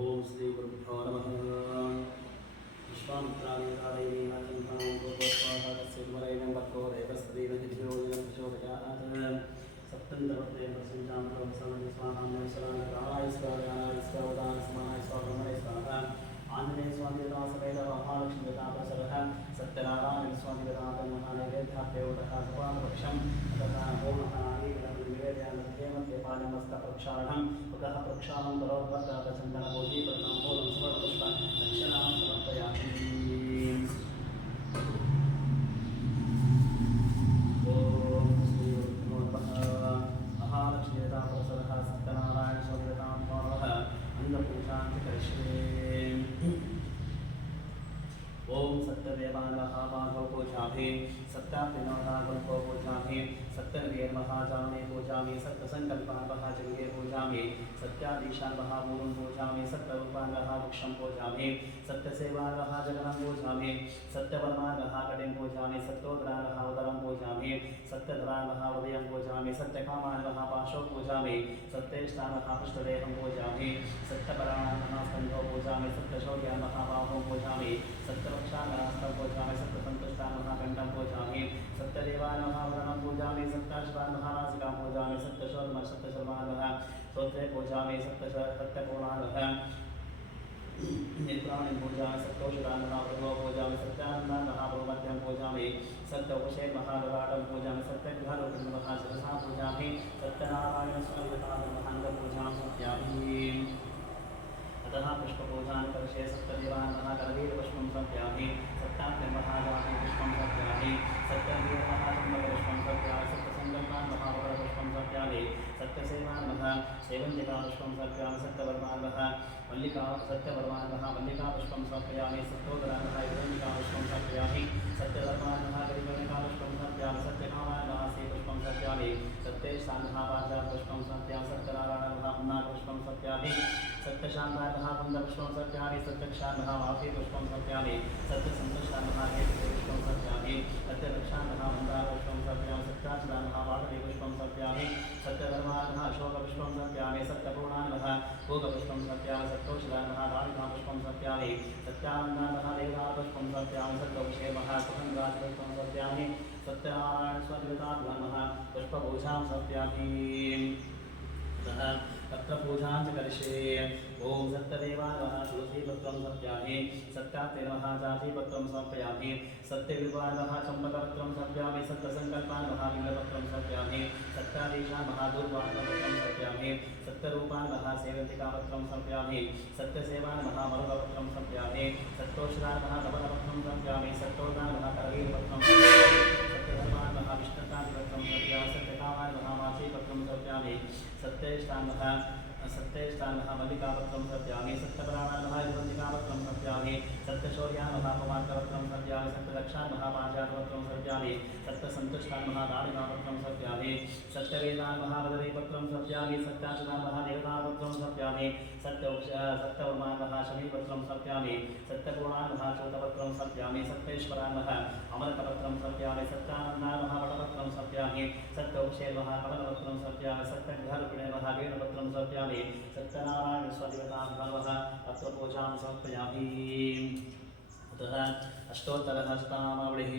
ओम श्री गुरुभ्यो नमः। विश्वामित्रादिकालैर्नाचिन्तां गोपोत्पादस्यैर्वरेण्यं भक्तो देवस्तदेव तिथियोजनं प्रचोदयात् सप्तन्तरत्नेन प्रसञ्चां प्रवसनं स्वाहां सराय स्वाहाय स्वावदान समानाय स्वाब्रह्मणे स्वाहा आंजनेय स्वामी समेत महालक्ष्मी प्रसरः सत्यनारायण स्वामी महानैवेद्याप्योतः सपादपक्षं तथा होमः निवेदयामि मध्ये पादमस्तप्रक्षालनं उतः प्रक्षालं करोद्वत्तः चन्दनभोजी प्रथमोदं स्मरणपुष्पं दक्षिणां समर्पयामि। ओम श्री गुरुभ्यो नमः। महालक्ष्मी प्रसरः सत्यनारायण स्वामी अन्नपूजां करिष्ये। ओम सत्यदेवानवः माधव पूजामि सत्यात्रिनाथागुल्पो पूजामि सत्यनिर्महाजामे पूजामि सत्यसङ्कल्पानवः जङ्गे पूजामि सत्याधीशानवः मूलं पूजामि सत्यरूपानवः वृक्षं पूजामि सत्यसेवानवः जगनं पूजामि सत्यवर्मानवः कटिं पूजामि सत्योदरानवः उदरं पूजामि सत्यधरानवः उदयं पूजामि सत्यकामानवः पाशौ पूजामि सत्येष्टानवः पृष्ठदेहं पूजामि सत्यपराणनवः स्कन्धौ पूजामि सत्यशौर्यानवः बाहुं पूजामि सत्यवक्षानहस्तं पूजामि सत्यसन्तुष्टानवः कण्ठं पूजामि सत्यदेवानवः वदनं पूजामि सत्याश्वानवः नासिकां पूजामि सत्यशर्मानवः श्रोत्रे पूजामि सत्यपूर्णानवः नेत्राणि पूजामि सत्योषधानवः भृगो पूजामि सत्यानन्दनवः भ्रूमध्यं पूजामि सत्योपशेर्महाललाटं पूजामि सत्यगृहरूपिणवः शिरसा पूजामि सत्यनारायणस्वामिनवः पूजां समर्पयामि। अतः पुष्पपूजां करिष्ये सत्यदेवानवः करवीरपुष्पं समर्पयामि सत्यात्रिमहाजामे पुष्पं समर्पयामि सत्यवीरमहाचन्द्रपुष्पं समर्पयामि सत्यसङ्कल्पान्वः वरपुष्पं समर्पयामि सत्यसेवान्वः सेवन्तिकापुष्पं समर्पयामि सत्यवर्मान्वः सत्यवर्मान्वः मल्लिकापुष्पं समर्पयामि सत्योदरान्वः युगन्तिकापुष्पं समर्पयामि सत्यधर्मान्वः गरिगणिकापुष्पं समर्पयामि सत्यकामान्वः श्रीपुष्पं समर्पयामि सत्येशान्वः पारिजातपुष्पं समर्पयामि सत्यनारायणवः पुण्यपुष्पं समर्पयामि सत्यशान्तानवः कुन्दपुष्पं समर्पयामि सत्यक्षान्वः मालतीपुष्पं समर्पयामि सत्यसन्तुष्टानवः केतकीपुष्पं समर्पयामि सत्यवृक्षान्वः मन्दारपुष्पं समर्पयामि सत्याच्युतानवः वाटवीपुष्पं समर्पयामि सत्यधर्मान्वः अशोकपुष्पं समर्पयामि सत्यपूर्णान्वः पूगपुष्पं समर्पयामि सत्योषधानवः दारिकापुष्पं समर्पयामि सत्यानन्दानवः देवदारपुष्पं समर्पयामि सत्योपशेमः सुगन्धादिपुष्पं समर्पयामि सत्यनारायणस्वामिनवः पुष्पपूजां समर्पयामि। तत्र पूजां च करिष्ये। ओम सत्यदेवानवः तुलसीपत्रं समर्पयामि सत्यात्रिनवः जातिपत्रं समर्पयामि सत्यविद्वानवः चम्पकपत्रं समर्पयामि सत्यसङ्कल्पानवः लिङ्गपत्रं समर्पयामि सत्याधीशानवः दूर्वाणपत्रं समर्पयामि सत्यरूपानवः सेवन्तिकापत्रं समर्पयामि सत्यसेवानवः मरुगपत्रं समर्पयामि सत्योषधानवः कमलपत्रं समर्पयामि सत्योदानवः करवीरपत्रं समर्पयामि सत्यधर्मानवः विष्णुकान्तिपत्रं समर्पयामि सत्यकामानवः वाचीपत्रं समर्पयामि सत्येष्टानवः मल्लिकापत्रं समर्पयामि सत्यपराणानवः युगन्तिकापत्रं समर्पयामि सत्यशौर्यानवः पमार्कपत्रं समर्पयामि सत्यदक्षानवः पारिजातपत्रं समर्पयामि सत्यसन्तुष्टानवः दारिकापत्रं समर्पयामि सत्यवेदानवः वदनीपत्रं समर्पयामि सत्याच्युतानवः देवतापत्रं समर्पयामि सत्यवर्मानवः शमीपत्रं समर्पयामि सत्यपूर्णानवः चूतपत्रं समर्पयामि सत्येश्वरानवः अमरकपत्रं समर्पयामि सत्यानन्दानवः वटपत्रं समर्पयामि सत्योपशेर्वः कमलपत्रं समर्पयामि सत्यगृहरूपिणवः वेणुपत्रं समर्पयामि सत्यनारायणस्वामिनवः अत्र पूजां समर्पयामि। अतः अष्टोत्तरः शतनामावलिः।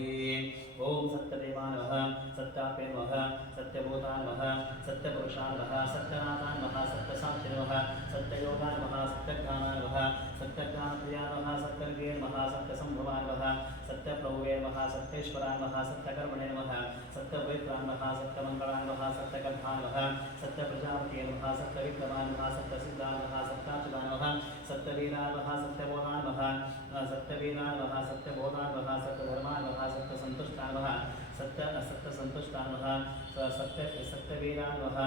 ओम सत्यदेवानवः सत्यात्रिनवः सत्यभूतानवः सत्यपुरुषानवः सत्यनाथानवः सत्यसाक्षिनवः सत्ययोगानवः सत्यज्ञानानवः सत्यज्ञानप्रियानवः सत्यर्गेनवः सत्यसम्भवानवः सत्यप्रभुवेनवः सत्येश्वरानवः सत्यकर्मणेनवः सत्यपवित्रानवः सत्यमङ्गलानवः सत्यकर्धानवः सत्यप्रजापतेनवः सत्यविक्रमानवः सत्यसिद्धानवः सत्याच्युतानवः सत्यवीरानवः सत्यबोधानवः सत्यवीरानवः सत्यबोधानवः सत्यधर्मानवः सत्यसन्तुष्टानवः सत्यसन्तुष्टानवः सत्यवीरानवः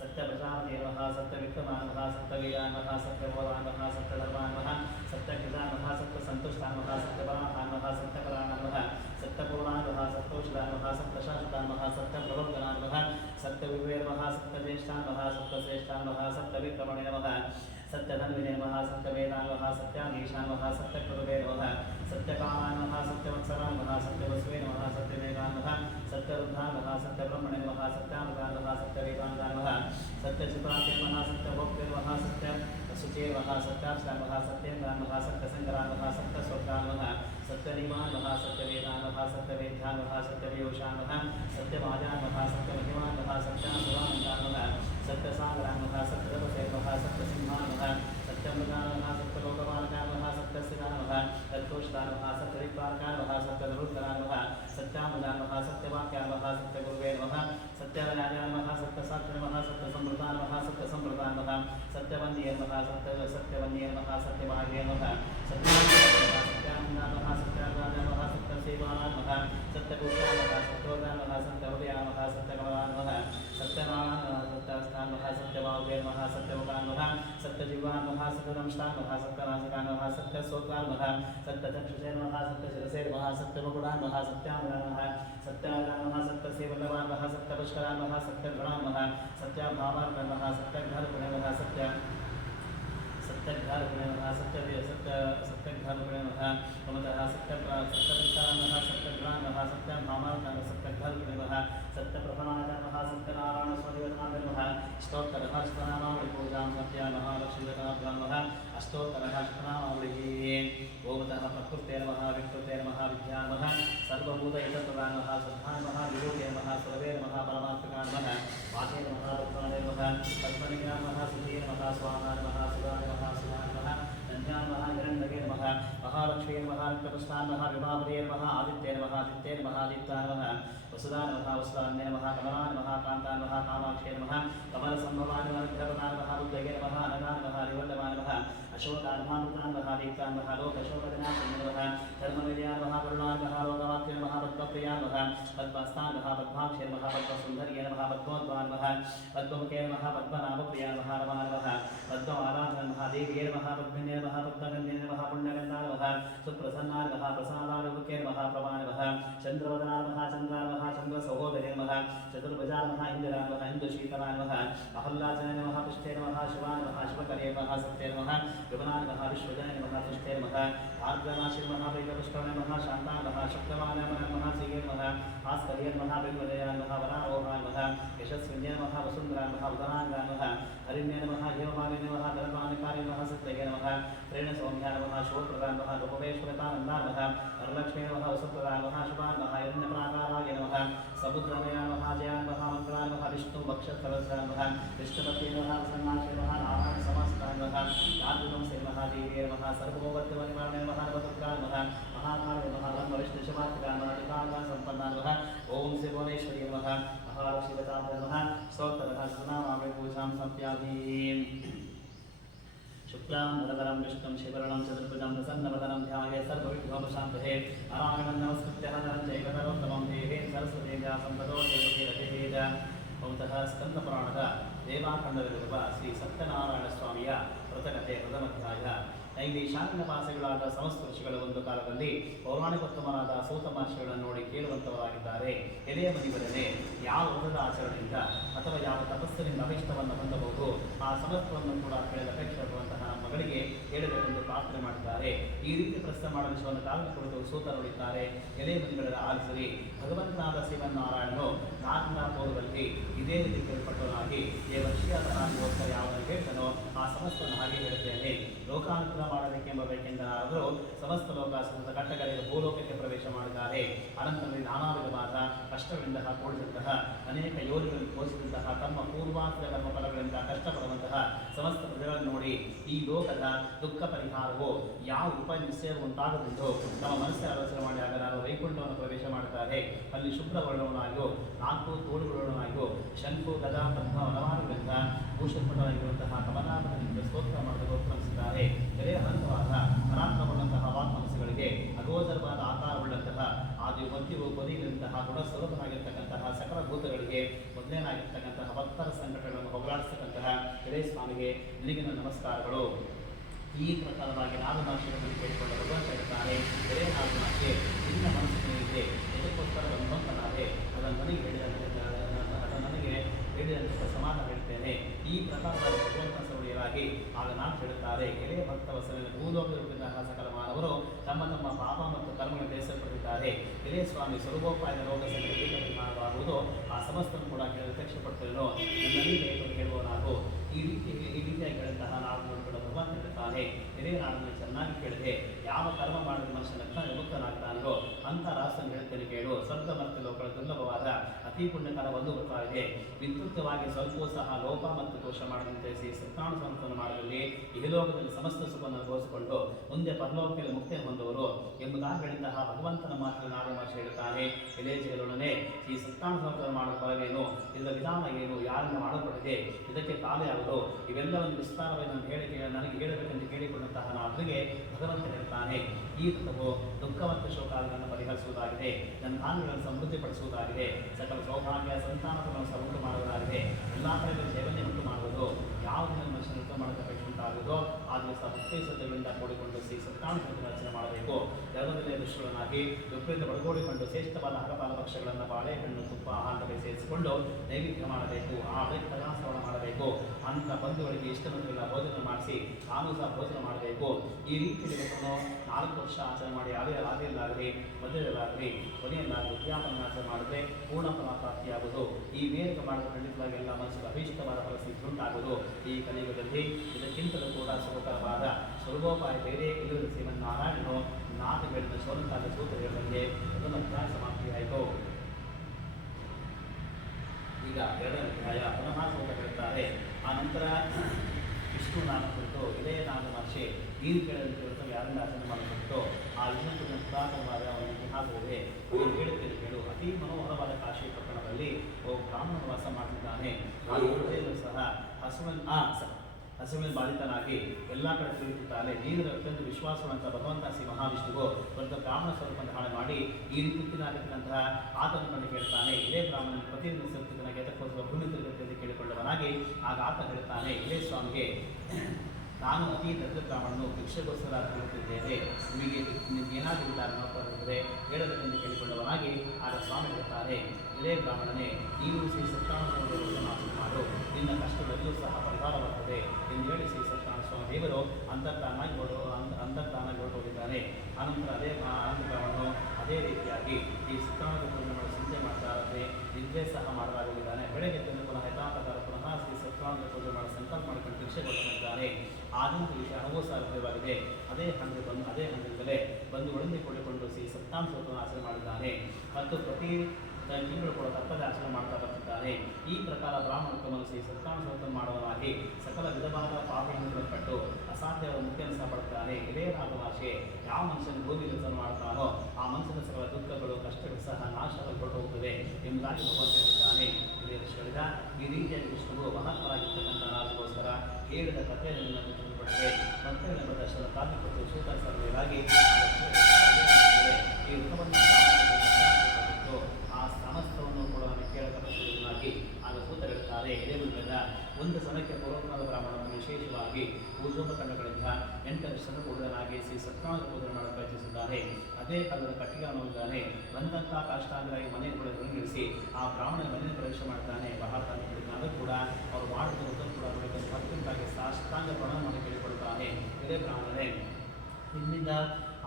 सत्यप्रजापतेनवः सत्यविक्रमानवः सत्यवीरानवः सत्यबोधानवः सत्यधर्मानवः सत्यकृतानवः सत्यसन्तुष्टानवः सत्यपराणानवः सत्यपराणानवः सत्यपूर्णानवः सत्योषधानवः सत्यशाश्वतानवः सत्यप्रबोधनानवः सत्यविवेरवः सत्यज्येष्ठानवः सत्यश्रेष्ठानवः सत्यविक्रमणेनवः सत्यधन्विनेनवः सत्यवेदानवः सत्याधीशानवः सत्यकृतवेनवः सत्यकामानवः सत्यवत्सरानवः सत्यवस्वेनवः सत्यवेदानवः सत्यरुद्धानवः सत्यब्रह्मणेनवः सत्यामृतानवः सत्यवेदान्तानवः सत्यचित्रान्तेनवः सत्यभोक्तेनवः सुचेर्मः सत्याक्षरामः सत्येन्द्रामः सत्यसङ्करामः सत्यस्वर्गामः सत्यनिमानमः सत्यवेदामः सत्यवेद्यामः सत्यवियोषामः सत्यमाजामः सत्यमहिमानमः सत्यासुरामः सत्यसागरामः सत्यतपसेर्मः सत्यसिंहामः सत्यमृगामः सत्यलोकपालकामः सत्यस्थितामः सत्तोषितामः सत्यविपालकामः सत्यदरुद्रामः सत्यामृगामः सत्यवाक्यामः सत्यगुरुवे नमः सत्यराजामः सत्यसाक्षिणमः सत्यसमृतामः सत्यसम्प्रदामः सत्यवन्येमः सत्यवन्येमः सत्यभाग्येमः सत्यानमः सत्याराजामः सत्यसेवानामः सत्यपुत्रामः सत्योगामः सत्यहृदयामः सत्यकमलामः सत्यनामः सत्यस्थानमः सत्यभाव्येमः सत्यमुखामः सत्यजीवामः सत्यदंष्टामः सत्यनाशिकामः सत्यसोत्रामः सत्यचक्षुषेमः सत्यशिरसेर्मः सत्यमुकुडामः सत्यामरामः सत्यारामः सत्यसेवल्लभामः सत्यपुष्करामः सत्यगृणामः सत्याभावार्गमः सत्यघर्गुणमः सत्यघर्गुणमः सत्यघर्गुणमः ममतः सत्यपुष्करामः सत्यगृणामः सत्यभावार्गमः सत्यघर्गुणमः सत्यप्रभवानमः सत्यनारायणस्वदेवतामः अष्टोत्तरः स्तनामावलिपूजां सत्यामहालक्ष्मीवताभ्यामः अष्टोत्तरः स्तनामावलिः ओमतः प्रकृतेर्मः विकृतेर्मः विद्यामः सर्वभूतैतत्प्रदानमः श्रद्धानमः विभूतेर्मः सुरवेर्मः परमात्मकानमः वाचेर्मः भक्तानेर्मः पद्मनिग्रामः सुधीर्मः स्वाहानमः सुधानमः सुधानमः धन्यानमः हिरण्यगेर्मः महालक्ष्मीर्मः नित्यपुष्टान्मः विभावरेर्मः आदित्येर्मः आदित्येर्मः आदित्यानमः वसुधानमः वसुधान्यर्मः कमलानमः कान्तानमः कामाक्षेर्मः कमलसम्भवानमः बुद्धगेर्मः अनगानमः रिवल्लभानमः अशोकान्मः दीप्तान्मः लोकशोकजनाशनमः धर्मविजयानमः करुणानमः लोकवाक्यर्मः पद्मप्रियानमः पद्मस्तानमः पद्माक्षेर्मः पद्मसुन्दर्यर्मः पद्मोद्भानमः पद्ममुखेर्मः पद्मनाभप्रियानमः रमानमः पद्ममालाधनमः देवीर्मः पद्मिन्यर्मः पद्मगन्धेर्मः पुण्यगन्धानमः सुप्रसन्नानमः प्रसादानुमुखेर्मः प्रमाणमः चन्द्रवदनानमः चन्द्रानमः चन्द्रसहोदरेर्मः चतुर्भुजानमः इन्द्रानमः इन्दुशीतलानमः अहल्लाजनमः पुष्टेर्मः शिवानमः शिवकरेर्मः सत्येर्मः विमनानमः विश्वजनमः तुष्टेर्मः आर्द्रनाशिर्मः वैकपुष्करणमः शान्तानमः शुक्रवानमः श्रीर्मः आस्कर्यर्मः बिल्वदयानमः वरारोहानमः यशस्विन्यर्मः वसुन्धरानमः उदनाङ्गानमः हरिण्यनमः हेममालिनमः धर्मानिकारिणमः सत्यगेनमः प्रेणसौम्यानमः शोप्रदानमः लोकेश्वरतानन्दानमः वरलक्ष्मीनमः वसुप्रदानमः शुभानमः यज्ञप्राकाराय नमः समुद्रमयानमः जयानमः मङ्गलानमः विष्णुभक्षसहस्रानमः विष्णुपतिनमः सन्नाशिनमः नारायणसमस्तानमः नारदंसेनमः देवीर्मः सर्वोपद्यमनिवारणमः नवदुर्गानमः महाकालनमः ब्रह्मविष्णुशमात्मकानमः निकालसम्पन्नानमः ॐ शिवनेश्वरी नमः महालक्ष्मीवताभ्यः स्तोत्रः सुनामाविपूजां सम्प्यादीन् शुक्लां वरदरं विष्णुं शिवरणं चतुर्भुजं प्रसन्नवदनं ध्याये सर्वविघ्नोपशान्तये नारायणं नमस्कृत्य नरं चैव नरोत्तमं देवीं सरस्वतीं व्यासं ततो जयतीरथिवेद भवतः स्कन्दपुराणದ ದೇವಾಖಂಡದಲ್ಲಿರುವ ಶ್ರೀ ಸತ್ಯನಾರಾಯಣ ಸ್ವಾಮಿಯ ವ್ರತಕಥೆ ಪ್ರಥಮಾಧ್ಯಾಯ. ಐದು ಶಾಂತಿನಪಾಸಗಳಾದ ಸಮಸ್ತ ಋಷಿಗಳ ಒಂದು ಕಾಲದಲ್ಲಿ ಪೌರಾಣಿಕೋತ್ತಮರಾದ ಸೂತ ಮಹರ್ಷಿಗಳನ್ನು ನೋಡಿ ಕೇಳುವಂತವರಾಗಿದ್ದಾರೆ. ಎಲೆಯ ಮದಿವರನೆ ಯಾವ ವ್ರತದ ಆಚರಣೆಯಿಂದ ಅಥವಾ ಯಾವ ತಪಸ್ಸಿನಿಂದ ಅಭಿಷ್ಟವನ್ನು ಹೊಂದಬಹುದು, ಆ ಸಮಸ್ತವನ್ನು ಕೂಡ ಕೇಳಲು ಅಪೇಕ್ಷೆ ಪಡುವಂತಹ ನಮ್ಮ ಮಗಳಿಗೆ ಹೇಳಬೇಕೆಂದು ಪ್ರಾರ್ಥನೆ ಮಾಡಿದ್ದಾರೆ. ಈ ರೀತಿ ಪ್ರಶ್ನೆ ಮಾಡುವ ವಿಷಯವನ್ನು ಕಾಲ ಕುರಿತು ಸೂತ ನುಡಿತಾರೆ. ಎಲೆಯ ಮದಿಗಳೆಲ್ಲ ಆಲಿಸಿರಿ, ಭಗವಂತನಾದ ಶ್ರೀಮನ್ನಾರಾಯಣನು ನಾಲ್ಕನ ಪೂರ್ವದಲ್ಲಿ ಇದೇ ರೀತಿ ಕೇಳ್ಪಟ್ಟವನಾಗಿ ವರ್ಷಿಯಾದ ನಾಲ್ಕೋಸ್ಕರ ಯಾವುದನ್ನು ಹೇಳ್ತಾನೋ ಆ ಸಮಸ್ತವನ್ನು ಹಾಗೆ ಹೇಳುತ್ತೇನೆ. ಲೋಕಾನುಕೂಲ ಮಾಡಬೇಕೆಂಬಬೇಕೆಂದಾದರೂ ಸಮಸ್ತ ಲೋಕಾಸುರದ ಕಟ್ಟಗಳಿಗೆ ಭೂಲೋಕಕ್ಕೆ ಪ್ರವೇಶ ಮಾಡಿದ್ದಾರೆ. ಅನಂತರಲ್ಲಿ ನಾನಾ ವಿಧವಾದ ಕಷ್ಟಗಳಿಂದ ಕೂಡಿದಂತಹ ಅನೇಕ ಯೋನಿಗಳನ್ನು ತೋರಿಸಿದಂತಹ ತಮ್ಮ ಪೂರ್ವಾಂತರ ಕರ್ಮ ಫಲಗಳಿಂದ ಕಷ್ಟಪಡುವಂತಹ ಸಮಸ್ತ ಪ್ರಜೆಗಳನ್ನು ನೋಡಿ ಈ ಲೋಕದ ದುಃಖ ಪರಿಹಾರವು ಯಾವ ಉಪಾಯ ನಿಶ್ಚಯ ಉಂಟಾಗದೆಂದು ತಮ್ಮ ಮನಸ್ಸಿನ ಆಲೋಚನೆ ಮಾಡಿ ಆಗ ನಾನು ವೈಕುಂಠವನ್ನು ಪ್ರವೇಶ ಮಾಡುತ್ತಾರೆ. ಅಲ್ಲಿ ಶುಭ್ರ ವರ್ಣವನಾಗಿಯೋ ನಾಲ್ಕು ತೋಳುಗಳನ್ನಾಗಿಯೋ ಶಂಕು ಗದಾ ಪದ್ಮ ವನವಾರಗಳಿಂದ ಭೂಷಣಪಟ್ಟವಾಗಿರುವಂತಹ ಕಮಲಾಪದಿಂದ ಸ್ತೋತ್ರ ಮಾಡಲು ಕ್ರಮಿಸಿದ್ದಾರೆ. ಬೇರೆ ಅನಂತವಾದ ಪರಾಕ್ರಮವುಳ್ಳಂತಹ ವಾತ್ಮನಸ್ಸುಗಳಿಗೆ ಅಗೋಚರವಾದ ಆಕಾರವುಳ್ಳಂತಹ ಆದಿ ಮಧ್ಯವು ಕೊನೆಗಿರುವಂತಹ ಗುಣ ಸ್ವರೂಪನಾಗಿರ್ತಕ್ಕಂತಹ ಸಕಲ ಭೂತಗಳಿಗೆ ಮೊದಲೇನಾಗಿರ್ತಕ್ಕಂತಹ ಭಕ್ತರ ಸಂಕಟಗಳನ್ನು ಹೋಗಲಾಡಿಸತಕ್ಕಂತಹ ಹಿರೇ ಸ್ವಾಮಿಗೆ ನಿನಗಿನ ನಮಸ್ಕಾರಗಳು. ಈ ಪ್ರಕಾರವಾಗಿ ನಾಗನಾಶಿಗಳನ್ನು ಕೇಳಿಕೊಂಡ ಭಗವಂತ ಇರುತ್ತಾರೆ. ಬೇರೆ ನಾಗನಾಶಿ ನಿನ್ನ ಮನಸ್ಸಿನಿದೆ ಇದಕ್ಕೋಸ್ಕರ ಬಂಧನಾದೆ ಅದನ್ನು ನನಗೆ ಹೇಳಿದಂತೆ ಸಮಾಧಾನ ಹೇಳ್ತೇನೆ. ಈ ಪ್ರಕಾರದ ಭಗವಂತ ಸೌಳಿಯರಾಗಿ ಆಗ ನಾನು ಹೇಳುತ್ತಾರೆ. ಎಳೆಯ ಭಕ್ತ ವಸನ ಭೂಲೋಕದಲ್ಲಿರುವಂತಹ ಸಕಲ ಮಾನವರು ತಮ್ಮ ತಮ್ಮ ಪಾಪ ಮತ್ತು ಕರ್ಮಗಳನ್ನು ಬೇಸರಪಟ್ಟಿದ್ದಾರೆ. ಎಳೆಯ ಸ್ವಾಮಿ ಸ್ವರೂಪೋಪಾಯದ ರೋಗ ಸಂಖ್ಯೆ ಪರಿಹಾರವಾಗುವುದು ಆ ಸಮಸ್ತನ್ನು ಕೂಡ ಕೇಳಲು ಅಪೇಕ್ಷೆ ಪಡ್ತೇನೋ ನನ್ನಲ್ಲಿ ಹೇಳುವ ನಾವು ಈ ರೀತಿಯಾಗಿ ಹೇಳುವಂತಹ ನಾವು ನೋಡಿಕೊಳ್ಳುವ ನಾಡನ್ನು ಚೆನ್ನಾಗಿ ಕೇಳಿದೆ. ಯಾವ ಕರ್ಮ ಮಾಡಿದ ಮನುಷ್ಯ ವಿಮುಕ್ತನಾಗ್ತಾನೋ ಅಂತ ರಾಸನ್ನು ಹೇಳ್ತೇನೆ ಕೇಳು. ಸ್ವರ್ಗ ಮತ್ತು ಲೋಕಗಳ ದುರ್ಲಭವಾದ ಅತಿ ಪುಣ್ಯಕರ ಒಂದು ವೃತ್ತ ಇದೆ. ವಿದ್ಯುಕ್ತವಾಗಿ ಸ್ವಲ್ಪವೂ ಸಹ ಲೋಪ ಮತ್ತು ದೋಷ ಮಾಡದಂತೆ ಸತ್ಯಾನು ಸಂಸ್ಥಾನ ಮಾಡದಲ್ಲಿ ಇಹಲೋಕದಲ್ಲಿ ಸಮಸ್ತ ಸುಖವನ್ನು ಅನುಭವಿಸಿಕೊಂಡು ಮುಂದೆ ಪರಲೋಕದಲ್ಲಿ ಮುಕ್ತಿ ಹೊಂದುವರು ಎಂಬುದಾಗಿದ್ದಂತಹ ಭಗವಂತನ ಮಾತು ನಾಡು ಭಾಷೆ ಹೇಳುತ್ತಾನೆ. ಎಲೆಜಿಗಳೊಡನೆ ಈ ಸತ್ಯಾನು ಸಂಸ್ಥಾನ ಮಾಡುವ ಫಲವೇನು, ಇದರ ವಿಧಾನ ಏನು, ಯಾರನ್ನು ಮಾಡಲ್ಪಟ್ಟಿದೆ, ಇದಕ್ಕೆ ಕಾಲ ಯಾವುದು, ಇವೆಲ್ಲವನ್ನು ವಿಸ್ತಾರವಾಗಿ ನನಗೆ ಹೇಳಬೇಕೆಂದು ಕೇಳಿಕೊಂಡಂತಹ ನಾಡಿಗೆ ಭಗವಂತ ಹೇಳ್ತಾನೆ. ಈ ವೃತ್ತವು ದುಃಖ ಮತ್ತು ಶೋಕಾದಿಗಳನ್ನು ಪರಿಹರಿಸುವುದಾಗಿದೆ, ನನ್ನ ಕಾಲಗಳನ್ನು ಸಮೃದ್ಧಿಪಡಿಸುವುದಾಗಿದೆ, ಸಕಲ ಸೌಭಾಗ್ಯ ಸಂತಾನಗಳನ್ನು ಉಂಟು ಮಾಡುವುದಾಗಿದೆ, ಎಲ್ಲ ಕಡೆಗಳ ಸೇವನೆ ಉಂಟು ಮಾಡುವುದು. ಯಾವ ದಿನ ಮನುಷ್ಯನ ಯುದ್ಧ ಮಾಡತಕ್ಕ ಉಂಟಾಗುವುದೋ ಆ ದಿವಸ ಭಕ್ತಿ ಶ್ರದ್ಧೆಗಳಿಂದ ಕೂಡಿಕೊಂಡು ಸತ್ಯಾನುಭವ ರಚನೆ ಮಾಡಬೇಕು. ಜಗದಲ್ಲೇ ದುಷ್ಟರನ್ನಾಗಿ ದುಃಖದಿಂದ ಬಡಗೋಡಿಕೊಂಡು ಶ್ರೇಷ್ಠವಾದ ಹರಪಾಲ ಭಕ್ಷ್ಯಗಳನ್ನು ಬಾಳೆಹಣ್ಣು, ತುಪ್ಪ, ಹಾಲುಗಳಿಗೆ ಸೇರಿಸಿಕೊಂಡು ನೈವೇದ್ಯ ಮಾಡಬೇಕು. ಆ ಬಳಿಕ ಕಥಾಶ್ರವಣ ಮಾಡಬೇಕು. ಅಂತ ಬಂಧುಗಳಿಗೆ ಇಷ್ಟಮಂದಿಲ್ಲ ಭೋಜನ ಮಾಡಿಸಿ ತಾನೂ ಸಹ ಭೋಜನ ಮಾಡಬೇಕು. ಈ ರೀತಿ ದಿವಸವನ್ನು 4 ವರ್ಷ ಆಚರಣೆ ಮಾಡಿ ಆದಿಯಲ್ಲಾಗಲಿ ಮಧ್ಯದಲ್ಲಾಗಲಿ ಕೊನೆಯಲ್ಲಾಗಲಿ ಉದ್ಯಾಪನ ಆಚರಣೆ ಮಾಡಿದ್ರೆ ಪೂರ್ಣ ಫಲ ಪ್ರಾಪ್ತಿಯಾಗುವುದು. ಈ ವೇದಿಕೆ ಮಾಡಿದ ಖಂಡಿತವಾಗಿ ಎಲ್ಲ ಮನಸ್ಸಿಗೆ ಅಭೀಷ್ಟವಾದ ಪರಿಸ್ಥಿತಿ ಉಂಟಾಗುವುದು. ಈ ಕಲಿಯುಗದಲ್ಲಿ ಇದಕ್ಕಿಂತಲೂ ಕೂಡ ಸುಖಕರವಾದ ಸುಲಭೋಪಾಯ ಬೇರೆ ಇರುವುದು. ಶ್ರೀಮನ್ನಾರಾಯಣನು 4 ಬೇಡಿದ ಸೋಲಂತಾದ ಸೂತ್ರ ಹೇಳುವಂತೆ ಅದನ್ನು ಅಧ್ಯಾಯ ಸಮಾಪ್ತಿಯಾಯಿತು. ಈಗ 2ನೇ ಅಧ್ಯಾಯ ಪುನಃ ಸೂತ್ರ ಹೇಳ್ತಾರೆ. ಆ ನಂತರ ವಿಷ್ಣು ನಾಮ ಕುರಿತು ಇದೇ ನಾಮ ಭಾಷೆ ನೀರು ಕೇಳಲು ಕುರಿತು ಯಾರಿಂದ ಆಚರಣೆ ಮಾಡಬೇಕು ಆ ವಿಷ್ಣು ಪುರಾತನವಾದ ಒಂದು ಇತಿಹಾಸವಿದೆ. ಹೇಳುತ್ತೇನೆ ಕೇಳು. ಅತಿ ಮನೋಹರವಾದ ಕಾಶಿ ಪ್ರಕರಣದಲ್ಲಿ ಒಬ್ಬ ಬ್ರಾಹ್ಮಣನು ವಾಸ ಮಾಡುತ್ತಿದ್ದಾನೆ. ಆ ಯುವತಿಯಲ್ಲೂ ಸಹ ಹಸುವಿನ ಬಾಧಿತನಾಗಿ ಎಲ್ಲ ಕಡೆ ತಿರುಗುತ್ತಾನೆ. ನೀರಿನ ಅತ್ಯಂತ ವಿಶ್ವಾಸವಂತ ಭಗವಂತ ಶ್ರೀ ಮಹಾವಿಷ್ಣುವು ಒಂದು ಬ್ರಾಹ್ಮಣ ಸ್ವರೂಪವನ್ನು ಹಾಳು ಮಾಡಿ ಈ ರೀತಿಯಾಗಿರ್ತಕ್ಕಂತಹ ಆತನ ಕಂಡು ಕೇಳ್ತಾನೆ. ಇದೇ ಬ್ರಾಹ್ಮಣ ಪ್ರತಿದಿನ ಸತ್ತಿದ್ದನಾಗಿ ಎದಕ್ಕೋಸ್ಕರ ಭೂಮಿ ತಿರುಗುತ್ತದೆ ಕೇಳಿಕೊಳ್ಳುವನಾಗಿ ಆಗ ಆತ ಹೇಳ್ತಾನೆ, ಇದೇ ಸ್ವಾಮಿಗೆ ನಾನು ಅತಿ ದೊಡ್ಡ ಬ್ರಾಹ್ಮಣನು ಭಿಕ್ಷೆಗೋಸ್ಕರ ತಿರುಗುತ್ತಿದ್ದೇನೆ, ನಿಮಗೆ ಏನಾದರೂ ನೋಡ್ತಾರೆ ಹೇಳಬೇಕೆಂದು ಕೇಳಿಕೊಳ್ಳುವನಾಗಿ ಆಗ ಸ್ವಾಮಿ ಹೇಳ್ತಾರೆ, ಇದೇ ಬ್ರಾಹ್ಮಣನೇ ನೀವು ಶ್ರೀ ಸತ್ಯಾನುಭವ ಮಾಡು, ನಿನ್ನ ಕಷ್ಟದಲ್ಲೂ ಸಹ ಪರಿಹಾರವಾಗುತ್ತದೆ ಎಂದು ಹೇಳಿ ಶ್ರೀ ಸತ್ಯನಾರಾಯಣ ಸ್ವಾಮಿ ದೇವರು ಅಂತರ್ಧಾನಾಗಿ ಹೊರಟೋಗಿದ್ದಾನೆ. ಅನಂತರ ಅದೇ ಬ್ರಾಹ್ಮಣನು ಅದೇ ರೀತಿಯಾಗಿ ಈ ಸತ್ಯಾನುಭವ ಚಿಂತೆ ಮಾಡ್ತಾ ಇರುತ್ತೆ. ನಿದ್ರೆ ಸಹ ಮಾಡಲಾಗಿದ್ದಾನೆ. ಬೆಳಗ್ಗೆ ಪುನಃ ಯಥಾಪ್ರಕಾರ ಪುನಃ ಶ್ರೀ ಸತ್ಯಾನುಭವ ಪೂಜೆ ಮಾಡೋ ಸಂಕಲ್ಪ ಮಾಡಿಕೊಂಡು ಭಿಕ್ಷೆ ಕೊಟ್ಟಿದ್ದಾನೆ. ಆದಂಥ ವಿಷಯ ಹಲವು ಸಾಧ್ಯವಾಗಿದೆ. ಅದೇ ಹಂತದಲ್ಲೇ ಬಂದು ಒಳಂದಿ ಕೊಳ್ಳಿಕೊಂಡು ಶ್ರೀ ಸತ್ಯಾನುಭವವನ್ನು ಆಚರಣೆ ಮಾಡಿದ್ದಾನೆ ಮತ್ತು ಪ್ರತಿ ತಿಂಗಳು ಕೂಡ ತಪ್ಪದೆ ಆಚರಣೆ ಮಾಡ್ತಾ ಬರ್ತಿದ್ದಾನೆ. ಈ ಪ್ರಕಾರ ಬ್ರಾಹ್ಮಣೋತ್ತಮನು ಶ್ರೀ ಸತ್ಯಾನುಭವ ಮಾಡುವನಾಗಿ ಸಕಲ ವಿಧವಾದ ಪಾಪಗಳನ್ನು ಪಟ್ಟು ಅಸಾಧ್ಯವಾದ ಮುಕ್ತಿಯನ್ನು ಸಹ ಪಡುತ್ತಾನೆ. ಇದೇ ರಾಗಭಾಷೆ ಯಾವ ಮನುಷ್ಯನ ಭೂಮಿ ಕೆಲಸ ಮಾಡ್ತಾನೋ ಆ ಮನುಷ್ಯನ ಸಕಲ ದುಃಖಗಳು ಕಷ್ಟಗಳು ಸಹ ನಾಶವಾಗಿ ಹೊರಟೋಗುತ್ತದೆ ಎಂಬುದಾಗಿ ಭಗವಂತ ಹೇಳ್ತಾನೆ. ಹೇಳಿದ ಈ ರೀತಿಯಾಗಿ ವಿಷ್ಣುವು ಮಹತ್ವರಾಗಿರ್ತಕ್ಕಂಥ ರಾಜಗೋಸ್ಕರ ಹೇಳಿದ ಕಥೆಯನ್ನು ತಿಳಿದುಪಟ್ಟಿದೆ. ಮತ್ತೆ ಎಂಬ ದರ್ಶನ ಕಾದಿಕೊಟ್ಟು ಸೂತ್ರ ಸರ್ವೆಯಾಗಿ ಈ ಋತವನ್ನು ಆ ಸಮಸ್ತವನ್ನು ಕೂಡ ಕೇಳಕಪರಿಶೀಲನಾಗಿ ಆಗ ಸೂತ್ರ ಹೇಳ್ತಾರೆ. ಎಲೆಗುಂದದ ಒಂದು ಸಮಯಕ್ಕೆ ಪೂರ್ವಕಾಲ ಬ್ರಾಹ್ಮಣವನ್ನು ವಿಶೇಷವಾಗಿ ಪೂರ್ವೋಪಕರಣಗಳಿಂದ 8 ವರ್ಷದ ಕೂಡಲಾಗಿ ಶ್ರೀ ಸತ್ಯನಾರಾಯಣ ಪೂಜೆ ಮಾಡಲು ಪ್ರಯತ್ನಿಸಿದ್ದಾರೆ. ಅದೇ ಕಾಲದ ಕಟ್ಟಿಗೆ ಅನ್ನುವುದಾನೆ ಬಂದಂಥ ಕಾಷ್ಟಾಂಗರಾಗಿ ಮನೆಯನ್ನು ನಿಲ್ಲಿಸಿ ಆ ಬ್ರಾಹ್ಮಣ ಮನೆಯನ್ನು ಪ್ರವೇಶ ಮಾಡ್ತಾನೆ. ಬಹಳ ತಾನು ಕೂಡ ಅವರು ಮಾಡಿದ ಕೂಡ ಭಕ್ತಿಗಾಗಿ ಸಾಷ್ಟಾಂಗ ಪ್ರಣಾಮ ಮಾಡಿ ಕೇಳಿಕೊಳ್ತಾನೆ. ಇದೇ ಬ್ರಾಹ್ಮಣನೇ ಇಲ್ಲಿಂದ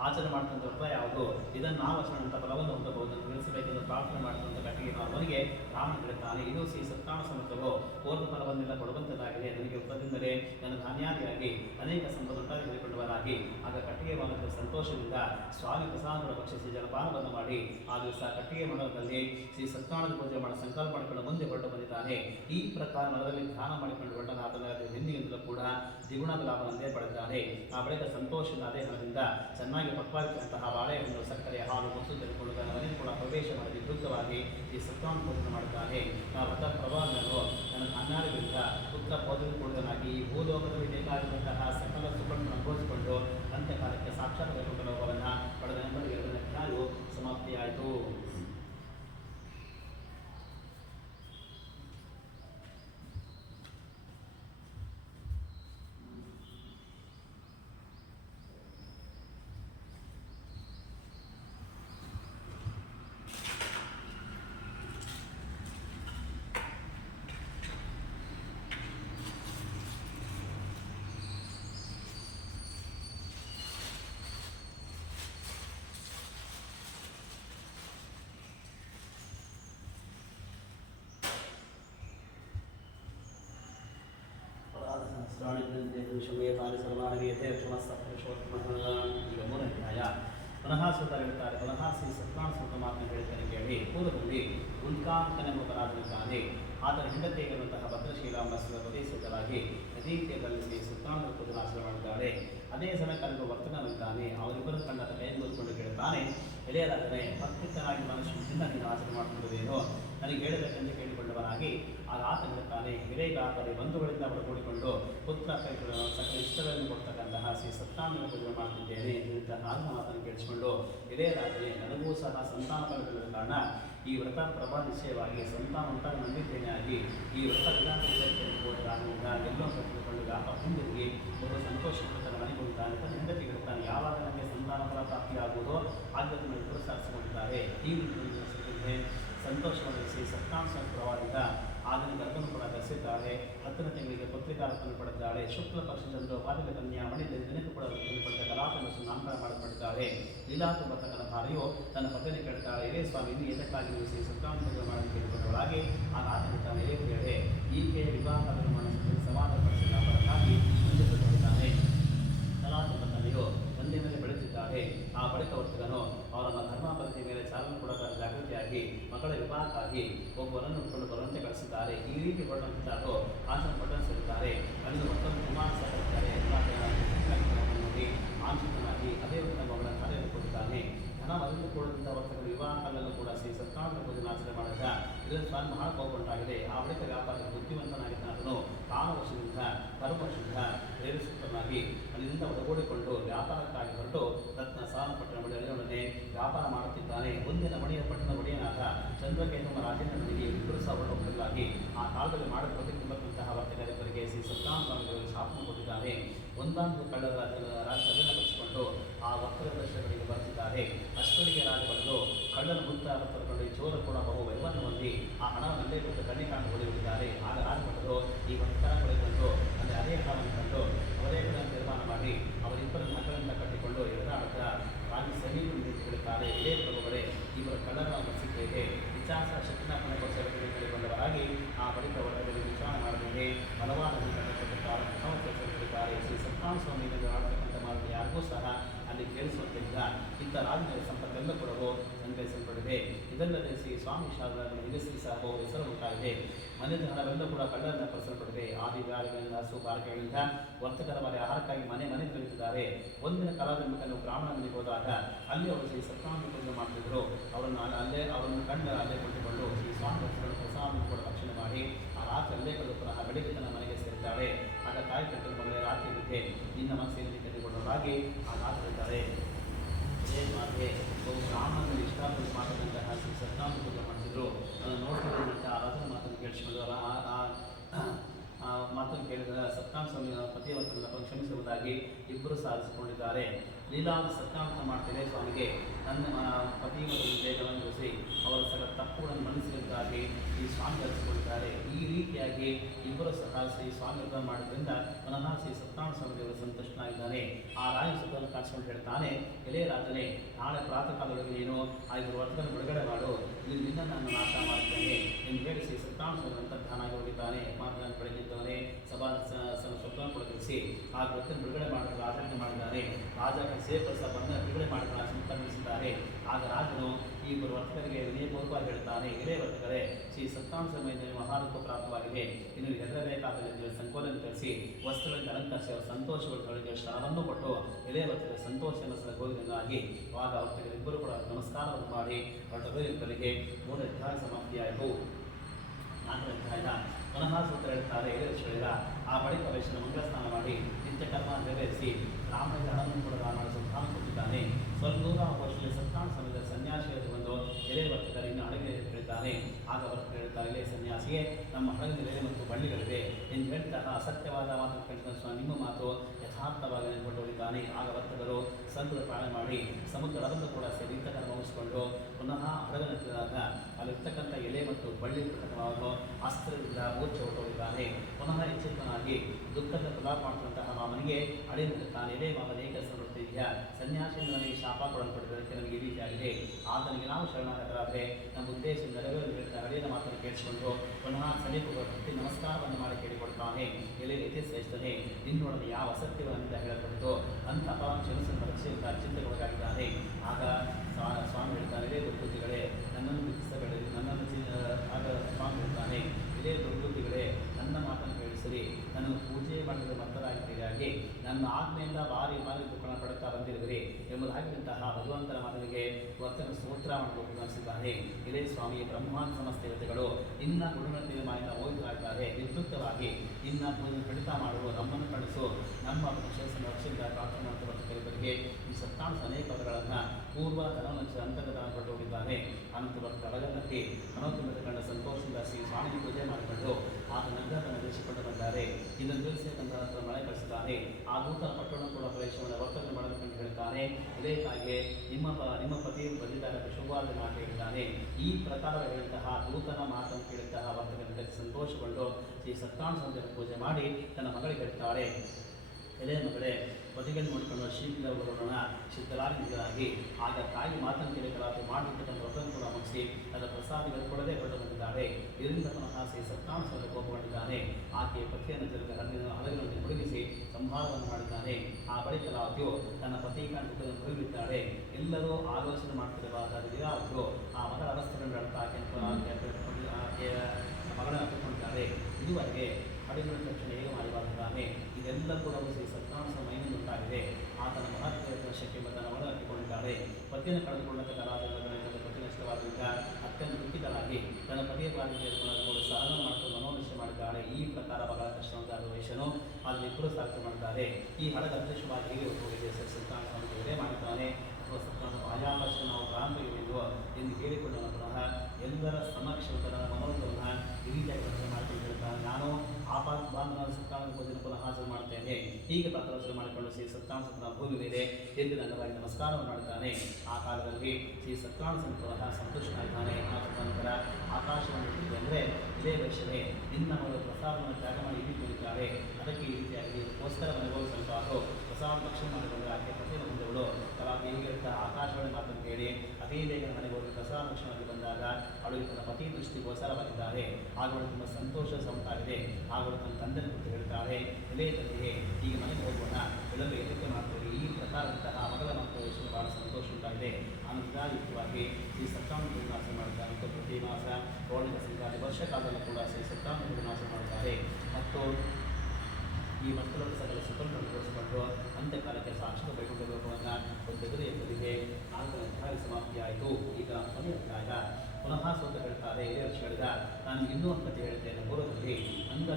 ಆಚರಣೆ ಮಾಡ್ತಂಥ ವ್ರತ ಯಾವುದು, ಇದನ್ನು ನಾವು ಆಚರಣೆ ಫಲವನ್ನು ಹೊಂದಬಹುದು ಅಂತ ತಿಳಿಸಬೇಕೆಂದು ಪ್ರಾರ್ಥನೆ ಮಾಡಿದಂಥ ಕಟ್ಟಿಗೆ ಅವನಿಗೆ ರಾಮನ ಹೇಳ್ತಾನೆ. ಇದು ಶ್ರೀ ಸತ್ಯನಾರಾಯಣ ಸಮರ್ಥವು ಪೂರ್ವ ಫಲವನ್ನೆಲ್ಲ ಕೊಡುವಂಥದ್ದಾಗಿದೆ. ನನಗೆ ವ್ರತದಿಂದಲೇ ನನ್ನ ಧಾನ್ಯಾದಿಯಾಗಿ ಅನೇಕ ಸಂಪತ್ತುಂಟಾಗಿ ಹೇಳಿಕೊಂಡವನಾಗಿ ಆಗ ಕಟ್ಟಿಗೆ ಮನದ ಸಂತೋಷದಿಂದ ಸ್ವಾಮಿ ಪ್ರಸಾದಗಳ ಭಕ್ಷಿಸಿ ಜಲಪಾನವನ್ನು ಮಾಡಿ ಆ ದಿವಸ ಕಟ್ಟಿಗೆ ಮಂಡಲದಲ್ಲಿ ಶ್ರೀ ಸತ್ಯನಾರಾಯಣ ಪೂಜೆ ಮಾಡಿ ಸಂಕಲ್ಪ ಮಾಡಿಕೊಂಡು ಮುಂದೆ ಹೊರಟು ಬಂದಿದ್ದಾನೆ. ಈ ಪ್ರಕಾರ ಮನದಲ್ಲಿ ಧ್ಯಾನ ಮಾಡಿಕೊಂಡು ಹೊರಟನ ಆತನ ಹಿಂದಿಗಿಂತಲೂ ಕೂಡ ದ್ವಿಗುಣದ ಲಾಭವನ್ನೇ ಪಡೆದಿದ್ದಾನೆ. ಆ ಬಳಿಕ ಸಂತೋಷದ ಅದೇ ಹಣದಿಂದ ಚೆನ್ನಾಗಿ ಪಕ್ವಾಗಿರುವಂತಹ ಬಾಳೆಹಣ್ಣು, ಸಕ್ಕರೆ, ಹಾಲು, ಮೊಸರು ತೆಗೆದುಕೊಳ್ಳುವುದನ್ನು ಮನೆಗೆ ಕೂಡ ಪ್ರವೇಶ ಮಾಡಿ ವಿದ್ಯುಕ್ತವಾಗಿ ಈ ಸತ್ಯವನ್ನು ಪೂಜೆ ಮಾಡುತ್ತಾನೆ. ಆ ವ್ರತ ಪ್ರಭಾವವನ್ನು ನನ್ನ ಧಾನ್ಯಾದಿಗಳಿಂದ ಪುತ್ರ ಪೋಷಿಸಿಕೊಳ್ಳುವುದನ್ನಾಗಿ ಈ ಭೂಲೋಕದಲ್ಲಿ ಬೇಕಾಗಿರುವಂತಹ ಸಕಲ ಸುಖಗಳನ್ನು ಅನುಭವಿಸಿಕೊಂಡು ಅಂತ್ಯಕಾಲಕ್ಕೆ ಸಾಕ್ಷಾತ್ ವೈಕುಂಠ ಲೋಕವನ್ನು ಪಡೆದ ಎಂಬುದು 2ನೇ ಅಧ್ಯಾಯವು ಸಮಾಪ್ತಿಯಾಯಿತು. ಪ್ರಾಣಿಗಳಂತೆ ವಿಷಮೇ ತಾರಿ ಸರ್ವಾಣಿಗೆ ಯಥೇಕ್ಷಮಸ್ತಪುರುಷೋತ್ತಮಃ. ಈಗ 3ನೇ ಅಧ್ಯಾಯ. ಪುನಃ ಸೂತ ಹೇಳ್ತಾರೆ. ಪುನಃ ಶ್ರೀ ಸತ್ಯನಾರಾಯಣ ಸೂತ ಮಾತನ್ನು ಹೇಳ್ತಾನೆ ಕೇಳಿ. ಪೂರ್ವದಲ್ಲಿ ಉಲ್ಕಾಂತನೆಂಬ ಪರಾಜನಿದ್ದಾನೆ. ಆತನ ಹೆಂಡತಿಯಾಗಿರುವಂತಹ ಭದ್ರಶೀಲಾಂಬ ಉಪದೇಶಿತರಾಗಿ ನದಿ ತೀರದಲ್ಲಿ ಶ್ರೀ ಸತ್ಯನಾರಾಯಣ ಪೂಜನಾಶ್ರಮ ಮಾಡಿದ್ದಾಳೆ. ಅದೇ ಸಮಯಕ್ಕಲ್ಲಿರುವ ವರ್ತಕನಿದ್ದಾನೆ. ಅವರಿಬ್ಬರು ಕಂಡ ಕೈ ಮುಗಿದುಕೊಂಡು ಕೇಳುತ್ತಾನೆ, ಎಳೆಯರಾದರೆ ಭಕ್ತಿಕನಾಗಿ ಮನುಷ್ಯನಿಂದ ನೀನು ಆಚರಣೆ ಮಾಡಿಕೊಳ್ಳುವುದೇನೋ ನನಗೆ ಹೇಳಬೇಕೆಂದು ಕೇಳಿಕೊಂಡವನಾಗಿ ಆಗ ಆತ ಹೇಳುತ್ತಾನೆ, ಹಿರೇಗಾದರೆ ಬಂಧುಗಳಿಂದ ಒಳಗೂಡಿಕೊಂಡು ಪುತ್ರ ಕೈಗಳು ಸಕಲ ಇಷ್ಟಗಳನ್ನು ಕೊಡ್ತಕ್ಕಂತಹ ಶ್ರೀ ಸತ್ಯನಾರಾಯಣ ಪೂಜೆ ಮಾಡ್ತಿದ್ದೇನೆ ಇಂಥ ನಾಲ್ಕು ಮಾತನ್ನು ಕೇಳಿಸಿಕೊಂಡು ಹಿರೇರಾದರೆ ನನಗೂ ಸಹ ಸಂತಾನ ಫಲಗಳ ಕಾರಣ ಈ ವ್ರತ ಪ್ರಭಾ ನಿಶ್ಚಯವಾಗಿ ಸಂತಾನ ಉಂಟಾಗಿ ನಂಬಿದ್ದೇನೆ ಆಗಿ ಈ ವ್ರತ ವಿಧಾನದಿಂದ ಎಲ್ಲೋ ಕಟ್ಟಿಕೊಂಡು ವ್ಯಾಪ ಹಿಂದಿರುಗಿ ಒಬ್ಬ ಸಂತೋಷಪಟ್ಟ ಮನೆಗೆ ಹೋಗಿದ್ದಾನೆ. ತನ್ನ ಹೆಂಡತಿ ಹೇಳ್ತಾನೆ, ಯಾವಾಗ ನನಗೆ ಸಂತಾನ ಫಲ ಪ್ರಾಪ್ತಿಯಾಗುವುದೋ ಆದ್ಯತೆ ಪ್ರೋತ್ಸಾಹಿಸಿಕೊಂಡಿದ್ದಾರೆ. ಈ ಸಂತೋಷವನ್ನು ಶ್ರೀ ಸತ್ಯನಾರಾಯಣ ಪ್ರವಾದಿತ ಆದನ್ನು ಗರ್ಭವನ್ನು ಕೂಡ ಧರಿಸಿದ್ದಾಳೆ. 10ನೇ ತಿಂಗಳಿಗೆ ಪತ್ರಿಕಾರತ್ನ ಪಡೆದಿದ್ದಾಳೆ. ಶುಕ್ಲ ಪಕ್ಷದಂದು ಪಾದಕ ಕನ್ಯಾ ಮಣಿ ದಿನಕ್ಕೂ ಕೂಡ ಪಡೆದ ಕಲಾಪವನ್ನು ನಾಮಕರಣ ಮಾಡಿಕೊಂಡಿದ್ದಾಳೆ. ಲೀಲಾತು ಬರ್ತಕ್ಕಂಥ ಭಾರ್ಯು ತನ್ನ ಪತ್ನಿ ಕೇಳ್ತಾಳೆ, ಹಿರೇ ಸ್ವಾಮಿ ಇನ್ನು ಎದಕ್ಕಾಗಿ ನೀವು ಶ್ರೀ ಸತ್ಯನಾರಾಯಣ ಮಾಡಿ ಕೇಳಿಕೊಂಡವಳಾಗಿ ಆಗ ಆತನಿದ್ದಾನೆ ಹೇಳಿ ಈಕೆ ವಿವಾಹದ ಸಮಾಧಾನಪಡಿಸಿದ ಹೊರತಾಗಿ ಮುಂದೆ ಬಿಟ್ಟಿದ್ದಾನೆ. ಕಲಾತು ಬರ್ತನೆಯು ತಂದೆ ಮೇಲೆ ಬೆಳೆದಿದ್ದಾರೆ. ಆ ಬಳಿಕ ವರ್ತಕನು ಅವರನ್ನು ಧರ್ಮಪದ್ಧತಿ ಮೇಲೆ ಚಾಲನೆ ಕೊಡದ ಜಾಗೃತಿಯಾಗಿ ಮಕ್ಕಳ ವಿವಾಹಕ್ಕಾಗಿ ಒಬ್ಬರನ್ನು ಉಟ್ಕೊಂಡು ಬರುವಂತೆ ಕಳಿಸಿದ್ದಾರೆ. ಈ ರೀತಿ ಹೊರಟಂತಾರು ಆಚರಣೆ ಪಟ್ಟಣ ಸೇರಿದ್ದಾರೆ. ಅಲ್ಲಿ ಮತ್ತೊಂದು ಕುಮಾರ ಸಹರಿದ್ದಾರೆ. ನೋಡಿ ಆಂಶಿಕನಾಗಿ ಅದೇ ಮಗಳ ಕಾರ್ಯವನ್ನು ಕೊಟ್ಟಿದ್ದಾನೆ. ಧನ ಮರಳು ಕೂಡದಂಥ ವರ್ತಕರ ವಿವಾಹ ಕಾಲದಲ್ಲೂ ಕೂಡ ಶ್ರೀ ಸತ್ಯನಾರಾಯಣ ಪೂಜೆ ಆಚರಣೆ ಮಾಡಿದ ಇದರಲ್ಲಿ ಸ್ವಾಮಿ ಬಹಳ ಕೋಪುಂಟಾಗಿದೆ. ಆ ಬಳಿಕ ವ್ಯಾಪಾರ ಬುದ್ಧಿವಂತನಾಗಿದ್ದಾನು. ತಾನು ವರ್ಷದಿಂದ ಕರ್ಮಶುದ್ಧ ಪ್ರೇರಿಸುತ್ತನಾಗಿ ಅಲ್ಲಿಂದ ಒಳಗೂಡಿಕೊಂಡು ವ್ಯಾಪಾರಕ್ಕಾಗಿ ಹೊರಟು ರತ್ನ ಸಾಲ ಪಟ್ಟಣ ಬಳಿಯೊಡನೆ ವ್ಯಾಪಾರ ಮಾಡುತ್ತಿದ್ದಾನೆ. ಒಂದಿನ ಮಣಿಯ ಪಟ್ಟಣ ಒಡೆಯನಾದ ಚಂದ್ರಕೇತುಮ ರಾಜೇಂದ್ರನಿಗೆ ಇಬ್ಬರು ಸಹ ಒಳಗೊಳ್ಳಲಾಗಿ ಆ ಕಾಲದಲ್ಲಿ ಮಾಡಲು ಪ್ರತಿಬಿಂಬಂತಹ ವರ್ತಕರಿಬ್ಬರಿಗೆ ಶ್ರೀ ಸತ್ಯನಾರಾಯಣ ಶಾಪನ್ನು ಕೊಟ್ಟಿದ್ದಾನೆ. ಒಂದಾಂದು ಕಳ್ಳರ ರಾಜ್ಯವನ್ನು ಕಲಿಸಿಕೊಂಡು ಆ ವಕ್ರ ದರ್ಶಕರಿಗೆ ಬರೆದಿದ್ದಾರೆ. ಅಷ್ಟೊಂದಿಗೆ ರಾಜ ಬಂದು ಕಳ್ಳನ ಮುಕ್ತ ತಗೊಂಡು ಚೋರ ಕೂಡ ಬಹು ವೈವನ್ನ ಹೊಂದಿ ಆ ಹಣವನ್ನಲ್ಲೇ ಬಿಟ್ಟು ಕಣ್ಣಿ ಕಾಣು ಹೊಡೆಯುತ್ತಿದ್ದಾರೆ. ಆಗ ರಾಜಭಟರು ಈ ವರ್ತಕರ ಬಳಿ ಬಂದು ಅಲ್ಲಿ ಅದೇ ಹಣವನ್ನು ಕಂಡು ಅವರೇ ನಿರ್ಮಾಣ ಮಾಡಿ ಅವರಿಬ್ಬರ ಮಕ್ಕಳನ್ನ ಕಟ್ಟಿಕೊಂಡು ಎದುರಾಡುತ್ತ ರಾಜ ಸಮೀಪ ನಿಂತುಕೊಳ್ಳುತ್ತಾರೆ. ಇದೇ ಪ್ರಭುಗಳೇ ಇಬ್ಬರು ಕಳ್ಳರನ್ನು ಬರೆಸಿದ್ದೇವೆ. ವಿಚಾರ ಶಕ್ತಿನ ಕೊನೆಗೊಳಿಸಬೇಕು ತಿಳಿಕೊಂಡವರಾಗಿ ಆ ಬಳಿಕ ವರ್ಗದಲ್ಲಿ ವಿಚಾರಣೆ ಮಾಡಲಿದೆ. ಬಲವಾದ ಶ್ರೀ ಸತ್ಯನಾರಾಯಣ ಸ್ವಾಮಿ ಆಡತಕ್ಕಂಥ ಮಾತು ಯಾರಿಗೂ ಸಹ ಅಲ್ಲಿ ಕೇಳಿಸುವಂತಿಲ್ಲ. ಇಂಥ ರಾಜನ ಸಂಪತ್ತೆಲ್ಲ ಕೂಡ ಸಂಗ್ರಹಿಸಲ್ಪಟ್ಟಿದೆ. ಇದಲ್ಲದೆ ಶ್ರೀ ಸ್ವಾಮಿ ಶಾಲೆಗಳನ್ನು ನಿಲ್ಲಿಸಿ ಸಹ ಬಹು ಹೆಸರು ಉಂಟಾಗಿದೆ. ಮನೆಯ ಹಣವೆಲ್ಲ ಕೂಡ ಕಳ್ಳರನ್ನ ಕಳಿಸಲ್ಪಟ್ಟಿದೆ. ಆದಿ ವ್ಯಾಳಿಗಳಿಂದ ಹಸುಗಾರಿಕೆಗಳಿಂದ ವರ್ತಕರ ಮನೆ ಆಹಾರಕ್ಕಾಗಿ ಮನೆ ಕಲಿತಿದ್ದಾರೆ. ಒಂದಿನ ಕಲಾವಿದನ್ನು ಬ್ರಾಹ್ಮಣ ಮನೆಗೆ ಹೋದಾಗ ಅಲ್ಲಿ ಅವರು ಶ್ರೀ ಸತ್ಯನಾರಾಯಣ ಪೂಜೆ ಮಾಡ್ತಿದ್ರು. ಅವರನ್ನು ಕಂಡು ಅಲ್ಲೇ ಕುಳಿತುಕೊಂಡು ಶ್ರೀ ಸ್ವಾಮಿ ವಸ್ತುಗಳು ಪ್ರಸಾದವನ್ನು ಕೂಡ ರಕ್ಷಣೆ ಮಾಡಿ ಆ ರಾತ್ರಿ ಅಲ್ಲೇ ಕಳೆದು ಪುನಃ ಬೆಳಿಗ್ಗೆ ತನ್ನ ಮನೆಗೆ ಸೇರಿದ್ದಾಳೆ. ಆಗ ತಾಯಿ ಕಟ್ಟಿದ ಮಗಳೇ ರಾತ್ರಿ ಇರುತ್ತೆ ನಿನ್ನ ಮನಸ್ಸಿನಲ್ಲಿ ಕಟ್ಟಿಕೊಂಡವರಾಗಿ ಆ ರಾತ್ರಿದ್ದಾರೆ. ಇದೇ ಮಾತೆ ಒಬ್ಬ ಬ್ರಾಹ್ಮಣನ ಇಷ್ಟಪಟ್ಟು ಮಾಡದಂತಹ ಶ್ರೀ ಸತ್ಯನಾರಾಯಣ ಪೂಜೆ ಮಾಡಿಸಿದ್ರು. ಅದನ್ನು ನೋಡ್ತಿದ್ದಂಥ ಆ ರಾಜನ ಮಾತನ್ನು ಕೇಳಿಸಿಕೊಂಡು ಮಾತನ್ನು ಕೇಳಿದ ಸತ್ಯನಾರಾಯಣ ಸ್ವಾಮಿ ಪತಿಯವರನ್ನು ಕ್ಷಮಿಸುವುದಾಗಿ ಇಬ್ಬರು ಸಾಧಿಸಿಕೊಂಡಿದ್ದಾರೆ. ಲೀಲಾದ ಸತ್ಯನಾರಾಯಣ ಮಾಡ್ತೇನೆ ಸ್ವಾಮಿಗೆ ನನ್ನ ಪತಿ ಮತ್ತು ದೇಹವನ್ನು ಬೆಳೆಸಿ ಅವರ ಸಲ ತಪ್ಪುಗಳನ್ನು ಮನಸ್ಸಿರುವುದಾಗಿ ಈ ಸ್ವಾಮಿ ಧರಿಸಿಕೊಂಡಿದ್ದಾರೆ. ಈ ರೀತಿಯಾಗಿ ಇಬ್ಬರು ಸಹ ಶ್ರೀ ಸ್ವಾಮಿ ವ್ರತ ಮಾಡಿದ್ರಿಂದ ಪುನಃ ಶ್ರೀ ಸತ್ಯನಾರಾಯಣ ಸ್ವಾಮಿ ದೇವರು ಸಂತುಷ್ಟನಾಗಿದ್ದಾನೆ. ಆ ರಾಜ ಸುತ್ತಲೂ ಕಾಣಿಸ್ಕೊಂಡು ಹೇಳ್ತಾನೆ, ಎಲೆ ರಾಜನೇ, ನಾಳೆ ಪ್ರಾತಃ ಕಾಲದೊಳಗೆ ನೀನು ಆ ಇಬ್ಬರು ವರ್ತಕನ್ನು ಬಿಡುಗಡೆ ಮಾಡು, ಇಲ್ಲಿ ನಿನ್ನ ನಾನು ನಾಶ ಮಾಡ್ತೇನೆ ಎಂದು ಹೇಳಿ ಶ್ರೀ ಸತ್ಯನಾರಾಯಣ ಸ್ವಾಮಿ ಅಂತರ್ಧಾನಾಗಿ ಹೋಗಿದ್ದಾನೆ. ಮಾತನಾಡಿ ಬೆಳಗಿದ್ದವನೇ ಸಭಾ ಸ್ವಪ್ನ ಕೊಡಿಸಿ ಆ ವೃತ್ತನ್ನು ಬಿಡುಗಡೆ ಮಾಡಲು ಆಚರಣೆ ಮಾಡಿದ್ದಾನೆ. ರಾಜ ಸೇಪಸ ಬಂದ ಬಿಡುಗಡೆ ಮಾಡಿದ ಸಂತಮಿಸಿದ್ದಾರೆ. ಆಗ ರಾಜನು ಈ ಇಬ್ಬರು ವರ್ತಕರಿಗೆ ವಿನಯಪೂರ್ವಕವಾಗಿ ಹೇಳ್ತಾನೆ, ಇದೇ ವರ್ತಕರೇ, ಶ್ರೀ ಸತ್ಯನಾರಾಯಣ ಸ್ವಾಮಿ ಮಹಾರೂಪ ಪ್ರಾಪ್ತವಾಗಿದೆ. ಇನ್ನು ಹೆದರಬೇಕಾದ ಸಂಕೋಲನ ತರಿಸಿ ವಸ್ತ್ರಗಳಿಂದ ಅಲಂಕರಿಸಿ ಅವರ ಸಂತೋಷಗಳಿಗೆ ಶ್ರಮವನ್ನು ಕೊಟ್ಟು ಇದೇ ವರ್ತಕರ ಸಂತೋಷವನ್ನು ಗೋವಿಂದಾಗಿ ಆಗ ವರ್ತಕರಿಬ್ಬರು ಕೂಡ ನಮಸ್ಕಾರವನ್ನು ಮಾಡಿ ಹೊರಟವರಿಗೆ 3ನೇ ಅಧ್ಯಾಯ ಸಮಾಪ್ತಿಯಾಯಿತು. 4ನೇ ಅಧ್ಯಾಯ ಪುನಃ ಸೂತ್ರ ಹೇಳ್ತಾರೆ. ಹೇಳಿದ ಆ ಬಳಿಕ ವೈಷ್ಣವ ಮಂಗಳ ಸ್ನಾನ ಮಾಡಿ ನಿತ್ಯ ಕರ್ಮ ನೆರವೇರಿಸಿ ರಾಮನಿಗೆ ಹಣವನ್ನು ಕೂಡ ಮಾಡಿಸಲು ತಾನು ಕೊಟ್ಟಿದ್ದಾನೆ. ಸ್ವಲ್ಪ ದೂರ ವರ್ಷದಲ್ಲಿ ಸತ್ಯನಾರಾಯಣ ಸಮಯದ ಸನ್ಯಾಸಿಗಳು ಬಂದು ಎಲೆ ವರ್ತಕರು ಇನ್ನು ಹಡಗಿನ ಹೇಳಿದ್ದಾನೆ. ಆಗ ವರ್ತಕರು ಹೇಳ್ತಾರೆ, ಇಲ್ಲೇ ಸನ್ಯಾಸಿಗೆ ನಮ್ಮ ಹಡಗಿನ ಎಲೆ ಮತ್ತು ಬಳ್ಳಿಗಳಿವೆ ಎಂದು ಹೇಳ್ತಾ ಅಸತ್ಯವಾದ ಮಾತು ಕೇಳಿದ ಸ್ವಾಮಿ ನಿಮ್ಮ ಮಾತು ಯಥಾರ್ಥವಾಗಿ ನೆನಪಟ್ಟು ಹೋಗಿದ್ದಾನೆ. ಆಗ ವರ್ತಕರು ಸಂತದ ಪ್ರಾಣ ಮಾಡಿ ಸಮುದ್ರವನ್ನು ಕೂಡ ಸೇರಿ ಇಂತಹ ಮುಗಿಸಿಕೊಂಡು ಪುನಃ ಹಡಗನಿದ್ದಾಗ ಅಲ್ಲಿರ್ತಕ್ಕಂಥ ಎಲೆ ಮತ್ತು ಬಳ್ಳಿ ಪ್ರಕಟವಾದ ಅಸ್ತ್ರದಿಂದ ಮೂರ್ಛೆ ಹೊರಟೋಗಿದ್ದಾನೆ. ಪುನಃ ಎಚ್ಚೆತ್ತನಾಗಿ ದುಃಖದ ಪ್ರಲಾಪ ಮಾಡುವಂತಹ ಮಾಮನಿಗೆ ಅಳಿದಿರುತ್ತಾನೆ. ಎಲೆ ಮಾಮನ ಕೆಲಸ ನೋಡ್ತಿದ್ಯಾ, ಸನ್ಯಾಸಿಯಿಂದ ನನಗೆ ಶಾಪ ಕೊಡಲ್ಪಟ್ಟಿದ್ದಕ್ಕೆ ನನಗೆ ಈ ರೀತಿಯಾಗಿದೆ. ಆತನಿಗೆ ನಾವು ಶರಣಾಗತರಾದರೆ ನಮ್ಮ ಉದ್ದೇಶ ನೆರವೇರಿದ ಹಳೆಯ ಮಾತನ್ನು ಕೇಳಿಸಿಕೊಂಡು ಪುನಃ ಸಮೀಪ ಭಕ್ತಿ ನಮಸ್ಕಾರವನ್ನು ಮಾಡಿ ಕೇಳಿಕೊಡ್ತಾನೆ. ಎಲೆ ರೀತಿ ಶ್ರೇಷ್ಠನೇ, ನಿನ್ನೊಡನೆ ಯಾವ ಅಸತ್ಯಗಳಿಂದ ಹೇಳಲ್ಪಟ್ಟಿತು ಅಂತ ಅಪಾಂಶವನ್ನು ರಕ್ಷಿಸುತ್ತಾ ಚಿಂತೆಗೊಳಗಾಗಿದ್ದಾನೆ. ಆಗ ಸ್ವಾಮಿ ಹೇಳ್ತಾನೆ, ಇದೇ ದುರ್ಬುದ್ಧಿಗಳೇ ನನ್ನನ್ನು ಬಿಡಿಸಬೇಡಿ, ಆಗ ಸ್ವಾಮಿ ಹೇಳ್ತಾನೆ, ಇದೇ ದುರ್ಬುದ್ಧಿಗಳೇ ನನ್ನ ಮಾತನ್ನು ಕೇಳಿಸಿರಿ, ನನ್ನ ಪೂಜೆ ಮಾಡಿದ ಮತ್ತರಾಗಿದ್ದೀರಾಗಿ ನನ್ನ ಆಜ್ಞೆಯಿಂದ ಬಾರಿ ಬಾರಿ ದುಃಖ ಪಡುತ್ತಾ ಬಂದಿರುವಿರಿ ಎಂಬುದಾಗಿದ್ದಂತಹ ಭಗವಂತನ ಮಾತನಿಗೆ ವರ್ತನ ಸ್ತೋತ್ರ ಮಾಡಬೇಕು ಅನಿಸಿದ್ದಾನೆ. ಇದೇ ಸ್ವಾಮಿ ಬ್ರಹ್ಮಾಂಡ ಸಮಸ್ತ ದೇವತೆಗಳು ಇನ್ನ ಗುರುಗಳ ಮಾಹಿತಿ ಓದಿರಾಗಿದ್ದಾರೆ. ವಿದ್ಯುಕ್ತವಾಗಿ ಇನ್ನ ಕಡಿತ ಮಾಡುವ ನಮ್ಮನ್ನು ಕಳಿಸು, ನಮ್ಮ ರಕ್ಷಿಸಿದ ಪ್ರಾರ್ಥನೆ ಮಾಡುತ್ತಿರುವ ಕೆಲವರಿಗೆ ಈ ಸತ್ತಾಂಶ ಅನೇಕ ಪದಗಳನ್ನು ಪೂರ್ವ ಕನವನ ಅಂತರ್ಗತ ಪಟ್ಟು ಹೋಗಿದ್ದಾನೆ. ಅನಂತರ ಕಳಗನಕ್ಕೆ ಅನಂತರ ಕಂಡ ಸಂತೋಷದಿಂದ ಶ್ರೀ ಸ್ವಾಮಿ ಪೂಜೆ ಮಾಡಿಕೊಂಡು ಆತ ನಗ್ನತನ ದೇಶಿಕೊಂಡು ಬಂದ್ದಾರೆ. ಇದನ್ನು ತಿಳಿಸಬೇಕಂತ ಮಳೆ ಕಳಿಸಿದ್ದಾನೆ. ಆ ನೂತನ ಪಟ್ಟಣ ಕೂಡ ಪ್ರವೇಶವನ್ನು ವರ್ತನೆ ಮಾಡಬೇಕಂತ ಹೇಳ್ತಾನೆ. ಇದಕ್ಕಾಗಿ ನಿಮ್ಮ ಪತಿ ಬಂದಿದ್ದಾಗ ಶುಭವಾದ ಮಾತು ಹೇಳಿದ್ದಾನೆ. ಈ ಪ್ರಕಾರ ಹೇಳಿದಂತಹ ನೂತನ ಮಾತನ್ನು ಕೇಳಿದಂತಹ ವರ್ತನೆ ಸಂತೋಷಗೊಂಡು ಶ್ರೀ ಸತ್ಯಾಂಶ ಪೂಜೆ ಮಾಡಿ ತನ್ನ ಮಗಳಿಗೆ ಹೇಳ್ತಾಳೆ, ಎಲೆ ಮಗಳೇ ಪತಿಗಳನ್ನು ನೋಡಿಕೊಂಡು ಶೀಘ್ರ ಬರೋಣ ಸಿದ್ಧರಾಗಿ ಆಗ ತಾಯಿ ಮಾತನ್ನು ಕೇಳಿಕಲಾಗಿ ಮಾಡಿರ್ತಕ್ಕಂಥ ವ್ರತವನ್ನು ಕೂಡ ಮುಗಿಸಿ ಅದರ ಪ್ರಸಾದಿಗಳು ಕೊಡದೆ ಹೊರಟು ಬಂದಿದ್ದಾಳೆ. ಇದರಿಂದ ಪುನಃ ಶ್ರೀ ಸತ್ಯಾಂಶವನ್ನು ಕೋಪಗೊಂಡಿದ್ದಾನೆ. ಆಕೆಯ ಪತಿಯನ್ನು ಜರುಗ ಹಲವಿನೊಂದಿಗೆ ಮುಳುಗಿಸಿ ಸಂಹಾರವನ್ನು ಮಾಡಿದ್ದಾನೆ. ಆ ಬಳಿಕ ರಾತ್ರಿಯು ತನ್ನ ಪತಿ ಕಾಂತವನ್ನು ಹೊರಬಿದ್ದಾಳೆ. ಎಲ್ಲರೂ ಆಲೋಚನೆ ಮಾಡ್ತಿರಬಾರದಾದ ವಿರಾತ್ರು ಆ ಮಗಳ ಅವಸ್ಥೆಗಳನ್ನು ಅರ್ಥ ಆಕೆಯ ಮಗಳನ್ನು ಅರ್ಥಕೊಂಡಿದ್ದಾರೆ. ಇದುವರೆಗೆ ಹಡಿಗಳ ತಕ್ಷಣ ಹೇಗೆ ಮಾಡಿಬಾರಿದ್ದಾನೆ. ಇದೆಲ್ಲ ಕೂಡ ಶ್ರೀ ಸತ್ಯಾಂಶ ಮೈನಿಂದುಂಟಾಗಿದೆ. ಆತನ ಮಹತ್ವ ಶಕ್ತಿ ತನ್ನ ಮಗಳನ್ನು ಅರ್ಥಕೊಂಡಿದ್ದಾಳೆ. ಪತಿಯನ್ನು ಕಳೆದುಕೊಂಡಂತಹ ರಾಜಗಳ ಪತಿ ನಷ್ಟವಾದಾಗ ಅತ್ಯಂತ ದುಃಖಿತರಾಗಿ ತನ್ನ ಪತಿಯ ಪ್ರಾಧಿಕಾರಗಳನ್ನು ಸಹನ ಮಾಡಿಕೊಂಡು ಮನೋನಿಶ್ಚಯ ಮಾಡಿದ್ದಾಳೆ. ಈ ಪ್ರಕಾರ ಬಹಳ ಕಷ್ಟವಾದ ವಯಸ್ಸನ್ನು ಅಲ್ಲಿ ಇಬ್ಬರು ಸಾಕ್ಷಿ ಮಾಡಿದ್ದಾರೆ. ಈ ಹಡಗ ಅದೃಶ್ಯವಾಗಿ ಹೇಗೆ ಹೋಗಿದೆ ಸತ್ಯಾಂಶವನ್ನು ಬೇರೆ ಮಾಡಿದ್ದಾನೆ. ಆಯಾಮಶ ನಾವು ಪ್ರಾಂತವಿದ್ದು ಎಂದು ಹೇಳಿಕೊಂಡು ಪುನಃ ಎಲ್ಲರ ಸಮಕ್ಷ ಮನೋಜವನ್ನು ಈ ರೀತಿಯಾಗಿ ರಚನೆ ಮಾಡಿಕೊಂಡು ಹೇಳ್ತಾನೆ, ನಾನು ಆಪಾತ ಬಾಂಧವನ ಸತ್ಯಾಂಶ ಪೂಜೆಯನ್ನು ಪುನಃ ಹಾಜರು ಮಾಡ್ತೇನೆ. ಹೀಗೆ ಪ್ರಾರ್ಥನೆ ಮಾಡಿಕೊಂಡು ಶ್ರೀ ಸತ್ಯಾಂಶನ ಭೂಮಿ ಮೇಲೆ ಎಂದು ನಂಗವಾಗಿ ನಮಸ್ಕಾರವನ್ನು ಮಾಡುತ್ತಾನೆ. ಆ ಕಾಲದಲ್ಲಿ ಶ್ರೀ ಸತ್ಯಾಂಶ ಪುನಃ ಸಂತುಷ್ಟನಾಗಿದ್ದಾನೆ. ನಂತರ ಆಕಾಶವನ್ನು ಅಂದರೆ ಇದೇ ವರ್ಷವೇ ನಿನ್ನ ಮಗಳು ಪ್ರಸಾದವನ್ನು ತ್ಯಾಗ ಮಾಡಿ ಇಲ್ಲಿ ಕುಳಿತಾಳೆ. ಅದಕ್ಕೆ ಈ ರೀತಿಯಾಗಿ ಇದಕ್ಕೋಸ್ಕರ ಮನೆಗಳು ಸ್ವಲ್ಪ ಪ್ರಸಾದ ಭಕ್ಷಣೆ ಮಾಡಿಕೊಂಡು ಆಕೆ ಪತಿಯನ್ನು ಹೊಂದವಳು ತಲಾಗಿ ಹೀಗಿರುತ್ತಾ ಆಕಾಶವಾಣಿ ಮಾತನ್ನು ಕೇಳಿ ಅದೇ ಬೇಗ ಮನೆಗೆ ಹೋಗಿ ಪ್ರಸಾದ ಭಕ್ಷಣವಾಗಿ ಬಂದಾಗ ಅವಳಿಗೆ ತನ್ನ ಪತಿ ದೃಷ್ಟಿ ಗೋಚರವಾಗಿದ್ದಾರೆ. ಆಗ ತುಂಬ ಸಂತೋಷ ಸಂತಾಗಿದೆ. ಆಗ ತನ್ನ ತಂದೆ ಕುರಿತು ಹೇಳ್ತಾಳೆ, ಎಲೆ ತಂದೆಯೇ ಈಗ ಮನೆಗೆ ಹೋಗೋಣ, ಎಲ್ಲರೂ ಏರಿಕೆ ಮಾಡ್ತೀವಿ. ಈ ಪ್ರಕಾರದಂತಹ ಮಗಳ ಮಕ್ಕಳ ವಿಷಯ ಬಹಳ ಸಂತೋಷ ಉಂಟಾಗಿದೆ. ಆನಂದಯುಕ್ತವಾಗಿ ಶ್ರೀ ಸತ್ಯಾಂಶ ನಾಶ ಮಾಡುತ್ತಾರೆ. ಮತ್ತು ಪ್ರತಿ ಮಾಸ ಪೌರ್ಣಿಮ ಸಂಕ್ರಾಂತಿ ವರ್ಷಕಾಲದಲ್ಲೂ ಕೂಡ ಶ್ರೀ ಸತ್ಯಾಂಶ ನಾಶ ಮಾಡುತ್ತಾರೆ. ಮತ್ತು ಈ ಮಕ್ಕಳ ಸಕಲ ಸುಖವನ್ನು ಅನುಭವಿಸಿಕೊಂಡು ಅಂತ್ಯಕಾಲಕ್ಕೆ ಸಾಕ್ಷರ ಬೈಕೊಂಡು ಲೋಕವನ್ನು ಒಂದು ಎದುರಿಯ ಬದಿಗೆ 4ನೇ ಅಧ್ಯಾಯ ಸಮಾಪ್ತಿಯಾಯಿತು. ಈಗ ಕೊನೆಯ ಅಧ್ಯಾಯ ಪುನಃ ಸ್ವತ ಹೇಳ್ತಾರೆ. ಇದೇ ವರ್ಷ ಹೇಳಿದ ನಾನು ಇನ್ನೂ ಒಂದು ಕಥೆ ಹೇಳ್ತೇನೆ. ಪೂರ್ವದಲ್ಲಿ ಅಂದ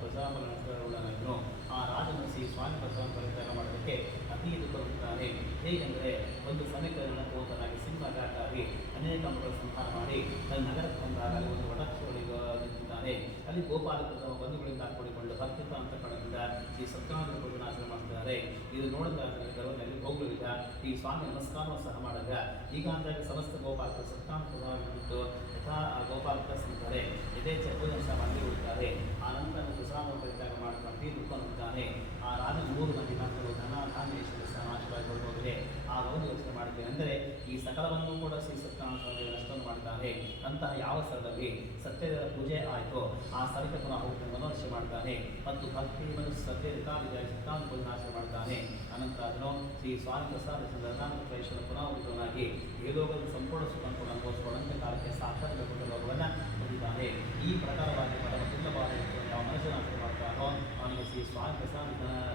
ಪ್ರಜಾಪಲನಗಳನ್ನು ಆ ರಾಜನು ಶ್ರೀ ಸ್ವಾಮಿ ಪ್ರಸಾದ ಪರಿತ್ಯಾಗ ಮಾಡೋದಕ್ಕೆ ಅತಿ ದುಃಖರುತ್ತಾನೆ. ಹೇಗೆಂದರೆ ಒಂದು ಸಮಯದಲ್ಲಿ ಕೋತನಾಗಿ ಸಿಂಹ ಘಾಟಾಗಿ ಅನೇಕ ಮಕ್ಕಳು ಸಂಹಾರ ಮಾಡಿ ತನ್ನ ನಗರಕ್ಕೆ ಬಂದಾಗ ಅಲ್ಲಿ ಒಂದು ವಟಕ್ಷಗಳಿಗೆ ನಿಂತಿದ್ದಾನೆ. ಅಲ್ಲಿ ಗೋಪಾಲ ತಮ್ಮ ಬಂಧುಗಳಿಂದ ಹಾಕಿಕೊಂಡಿಕೊಂಡು ಭಕ್ತಿತ್ವ ಅಂತ ಕಡೆಯಿಂದ ಈ ಸತ್ಯಾಂಶ ನಾಶನ ಮಾಡ್ತಿದ್ದಾರೆ. ಇದು ನೋಡಿದ ಗರ್ವದಲ್ಲಿ ಹೋಗಲಿಲ್ಲ. ಈ ಸ್ವಾಮಿ ನಮಸ್ಕಾರವನ್ನು ಸಹ ಮಾಡಿದ. ಈಗ ಅಂದಾಗ ಸಮಸ್ತ ಗೋಪಾಲಕ ಸತ್ಯಾಂಶ ಬಿಟ್ಟು ಯಥಾ ಗೋಪಾಲಕ ಸಿಗ್ತಾರೆ. ಯಥೇಚ್ಛ ಪೂಜೆ ಸಹ ಮಾಡಿ ಉಳಿತಾರೆ. ಆ ನಂತರ ಪ್ರಸಾದ ಪರಿತ್ಯಾಗ ಮಾಡಿ ಅತಿ ದುಃಖ ಹೊಂದುತ್ತಾನೆ. ಆ ರಾಜನ 3 ಮಂದಿ ಮಕ್ಕಳು ಧನ ಧಾನ್ಯ ಸಹ ನಾಶವಾಗಿ ಹೋಗಿದೆ. ಆ ಒಂದು ಯೋಚನೆ ಮಾಡಿದ್ದೇನೆ ಅಂದರೆ ಈ ಸಕಲವನ್ನು ಕೂಡ ಶ್ರೀ ಸತ್ಯಾಂಶ ನಷ್ಟವನ್ನು ಮಾಡಿದ್ದಾನೆ. ಅಂತಹ ಯಾವ ಸ್ಥಳದಲ್ಲಿ ಸತ್ಯದ ಪೂಜೆ ಆಯಿತು ಆ ಸ್ಥಳಕ್ಕೆ ಪುನಃ ಹೋಗಿ ಮನೋನಿಶ್ಚಯ ಮಾಡ್ತಾನೆ. ಮತ್ತು ಭಕ್ತಿ ಮತ್ತು ಸತ್ಯ ರಿಕಾವಿಜಯ ಸತ್ಯಾಂಶ ಪೂಜೆ ನಾಶ ಮಾಡ್ತಾನೆ. ಅನಂತರ ಅದನ್ನು ಶ್ರೀ ಸ್ವಾಮಿ ಪ್ರಸಾದ ಪ್ರವೇಶನ ಪುನಃ ಉಳಿದವನಾಗಿ ಏಲೋಕದ ಸಂಪೂರ್ಣ ಸುಖವನ್ನು ಕೂಡ ಅನುಭವಿಸಿಕೊಂಡಂತೆ ಕಾಲಕ್ಕೆ ಸಾಕ್ಷಾತ್ ಲೋಕವನ್ನು ಹೊಂದಿದ್ದಾನೆ. ಈ ಪ್ರಕಾರವಾಗಿ ಪರಮ ದುರ್ಲಭವಾದ ಯಾವ ಮನುಷ್ಯನ ನಾಶ ಮಾಡ್ತಾನೋ ಅವನಿಗೆ ಶ್ರೀ ಸ್ವಾಮಿ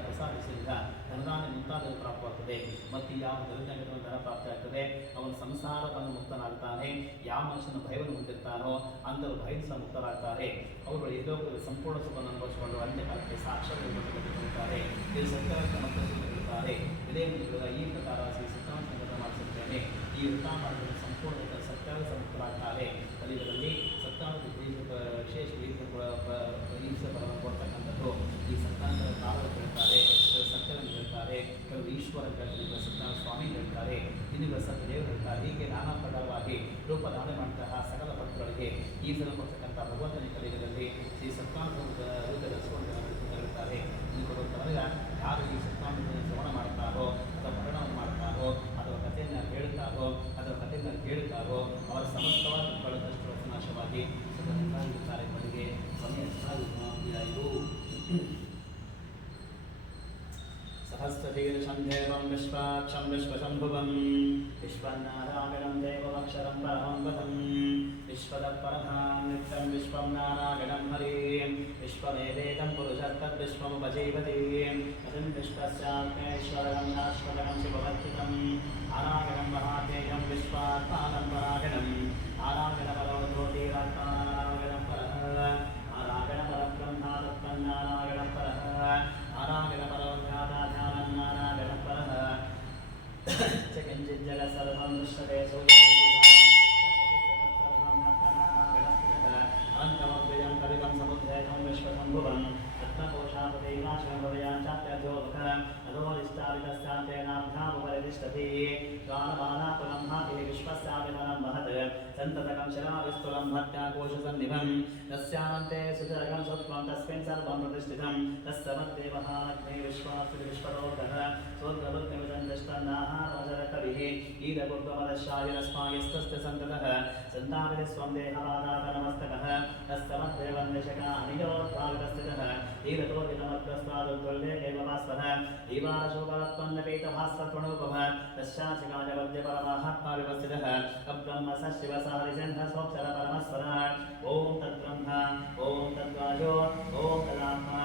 ಪ್ರಸಾದಿಸಿದ ಧನದಾನ ಮುಂತಾದ ಪ್ರಾಪ್ತವಾಗ್ತದೆ. ಮತ್ತು ಯಾವ ದರಿದ್ರನಿರುವ ಧನ ಪ್ರಾಪ್ತಿಯಾಗ್ತದೆ. ಅವನ ಸಂಸಾರವನ್ನು ಮುಕ್ತನಾಗ್ತಾನೆ. ಯಾವ ಮನುಷ್ಯನ ಭಯವನ್ನು ಹೊಂದಿರ್ತಾನೋ ಅಂಥವರು ಭಯದಿಂದ ಮುಕ್ತರಾಗ್ತಾರೆ. ಅವರು ಈ ಲೋಕದ ಸಂಪೂರ್ಣ ಸುಖವನ್ನು ಅನುಭವಿಸಿಕೊಂಡು ಅಂತ್ಯಕಾಲಕ್ಕೆ ಸಾಕ್ಷಾತ್ ಹೊಂದುತ್ತಾರೆ. ಇದು ಸತ್ಯವಂತ ಮತ್ತು ಇರುತ್ತಾರೆ. ಇದೇ ಈ ಪ್ರಕಾರ ಶ್ರೀ ಸತ್ಯಾಂಶ ಮಾಡಿಸುತ್ತೇನೆ. ಈ ವೃತ್ತ ಮಾಡಿದ ಸಂಪೂರ್ಣ ಸತ್ಯಾಗ ಮುಕ್ತರಾಗ್ತಾರೆ. ಕಲಿಯುಗದಲ್ಲಿ ಸತ್ಯಾಂಶ ವಿಶೇಷ ಫಲವನ್ನು ಕೊಡ್ತಕ್ಕಂಥದ್ದು. ಈ ಸತ್ಯಾಂಶದ ಕಾಲವನ್ನು ಹೇಳ್ತಾರೆ, ಸತ್ಯವನ್ನು ಹೇಳ್ತಾರೆ, ಕೆಲವು ಈಶ್ವರ ಹೇಳ್ತಾರೆ, ಸತ್ಯ ಸ್ವಾಮಿ ಹೇಳ್ತಾರೆ, ಇನ್ನುಗಳ ಸತ್ಯ ದೇವರು ಹೇಳ್ತಾರೆ. ಹೀಗೆ ನಾನಾ ಪ್ರಕಾರವಾಗಿ ರೂಪದಾನ ಮಾಡಿದಂತಹ ಸಕಲ ಭಕ್ತಗಳಿಗೆ ಈ ಸಲ ಕೊಡ್ತಕ್ಕಂಥ ಭಗವಂತನ ಕಲಿಯುಗದಲ್ಲಿ ಶ್ರೀ ಸತ್ಯಾಂಶ ರೂಪ ಧರಿಸಿಕೊಂಡು ಹೇಳ್ತಾರೆ. सहस्रशीर्षं देवं विश्वाक्षं विश्वशम्भुवं विश्वनारायणं देवमक्षरं परमं पदं विश्वतत्परधां नित्यं विश्वं नारायणं हरिं विश्वमेवेदं पुरुषस्तद्विश्वमुपजीवति तदिं विश्वस्यात्मेश्वरं शाश्वतं शिववर्तितं नारायणं महातेजं विश्वात्मानं परायणं नारायणपरो ज्योतिरात्मानारायणं परः नारायणपरब्रह्मा तत्तन्नारायणं परः नारायणपरो ध्यानं नारायणं परः च किञ्चित् जगत् सर्वं दृश्यते अनन्तमव्ययं कलितं समुद्धेयं विश्वशम्भुवं रत्नकोशापदैवाशभवयाञ्चाप्यधोमुख अधोनिष्ठावितस्यान्तेनाभ्यामुपरितिष्ठति गानमानापुलं भाति विश्वस्यावितनं महत् सन्ततकं शिलाविस्तुलं भक्त्याकोशसन्निभं तस्यान्ते सुजगं सुत्वं तस्मिन् सर्वं प्रतिष्ठितं तस्य मध्ये महाग्ने विश्वास्य विश्वरोधः सोद्रवृत्तिमिदन्तष्टन्नाहारमजरकविः ईदपूर्वमदशायनस्मायस्तस्य सन्ततः सन्ताविस्वं देहवादाकरमस्तकः तस्य मध्ये वन्यशकानियोद्भावितस्थितः ईदतोर्वितमग्रस्वादुर्दुर्ले एव भास्वः ईवारशोकरत्वन्नपीतभास्वत्वणोपः तस्याचिकाजवद्यपरमाहात्मा विवस्थितः अब्रह्म स शिवसारिजन्धसोऽक्षरपरमस्वरः ॐ तद्ब्रह्म ॐ तद्वायो ॐ तदात्मा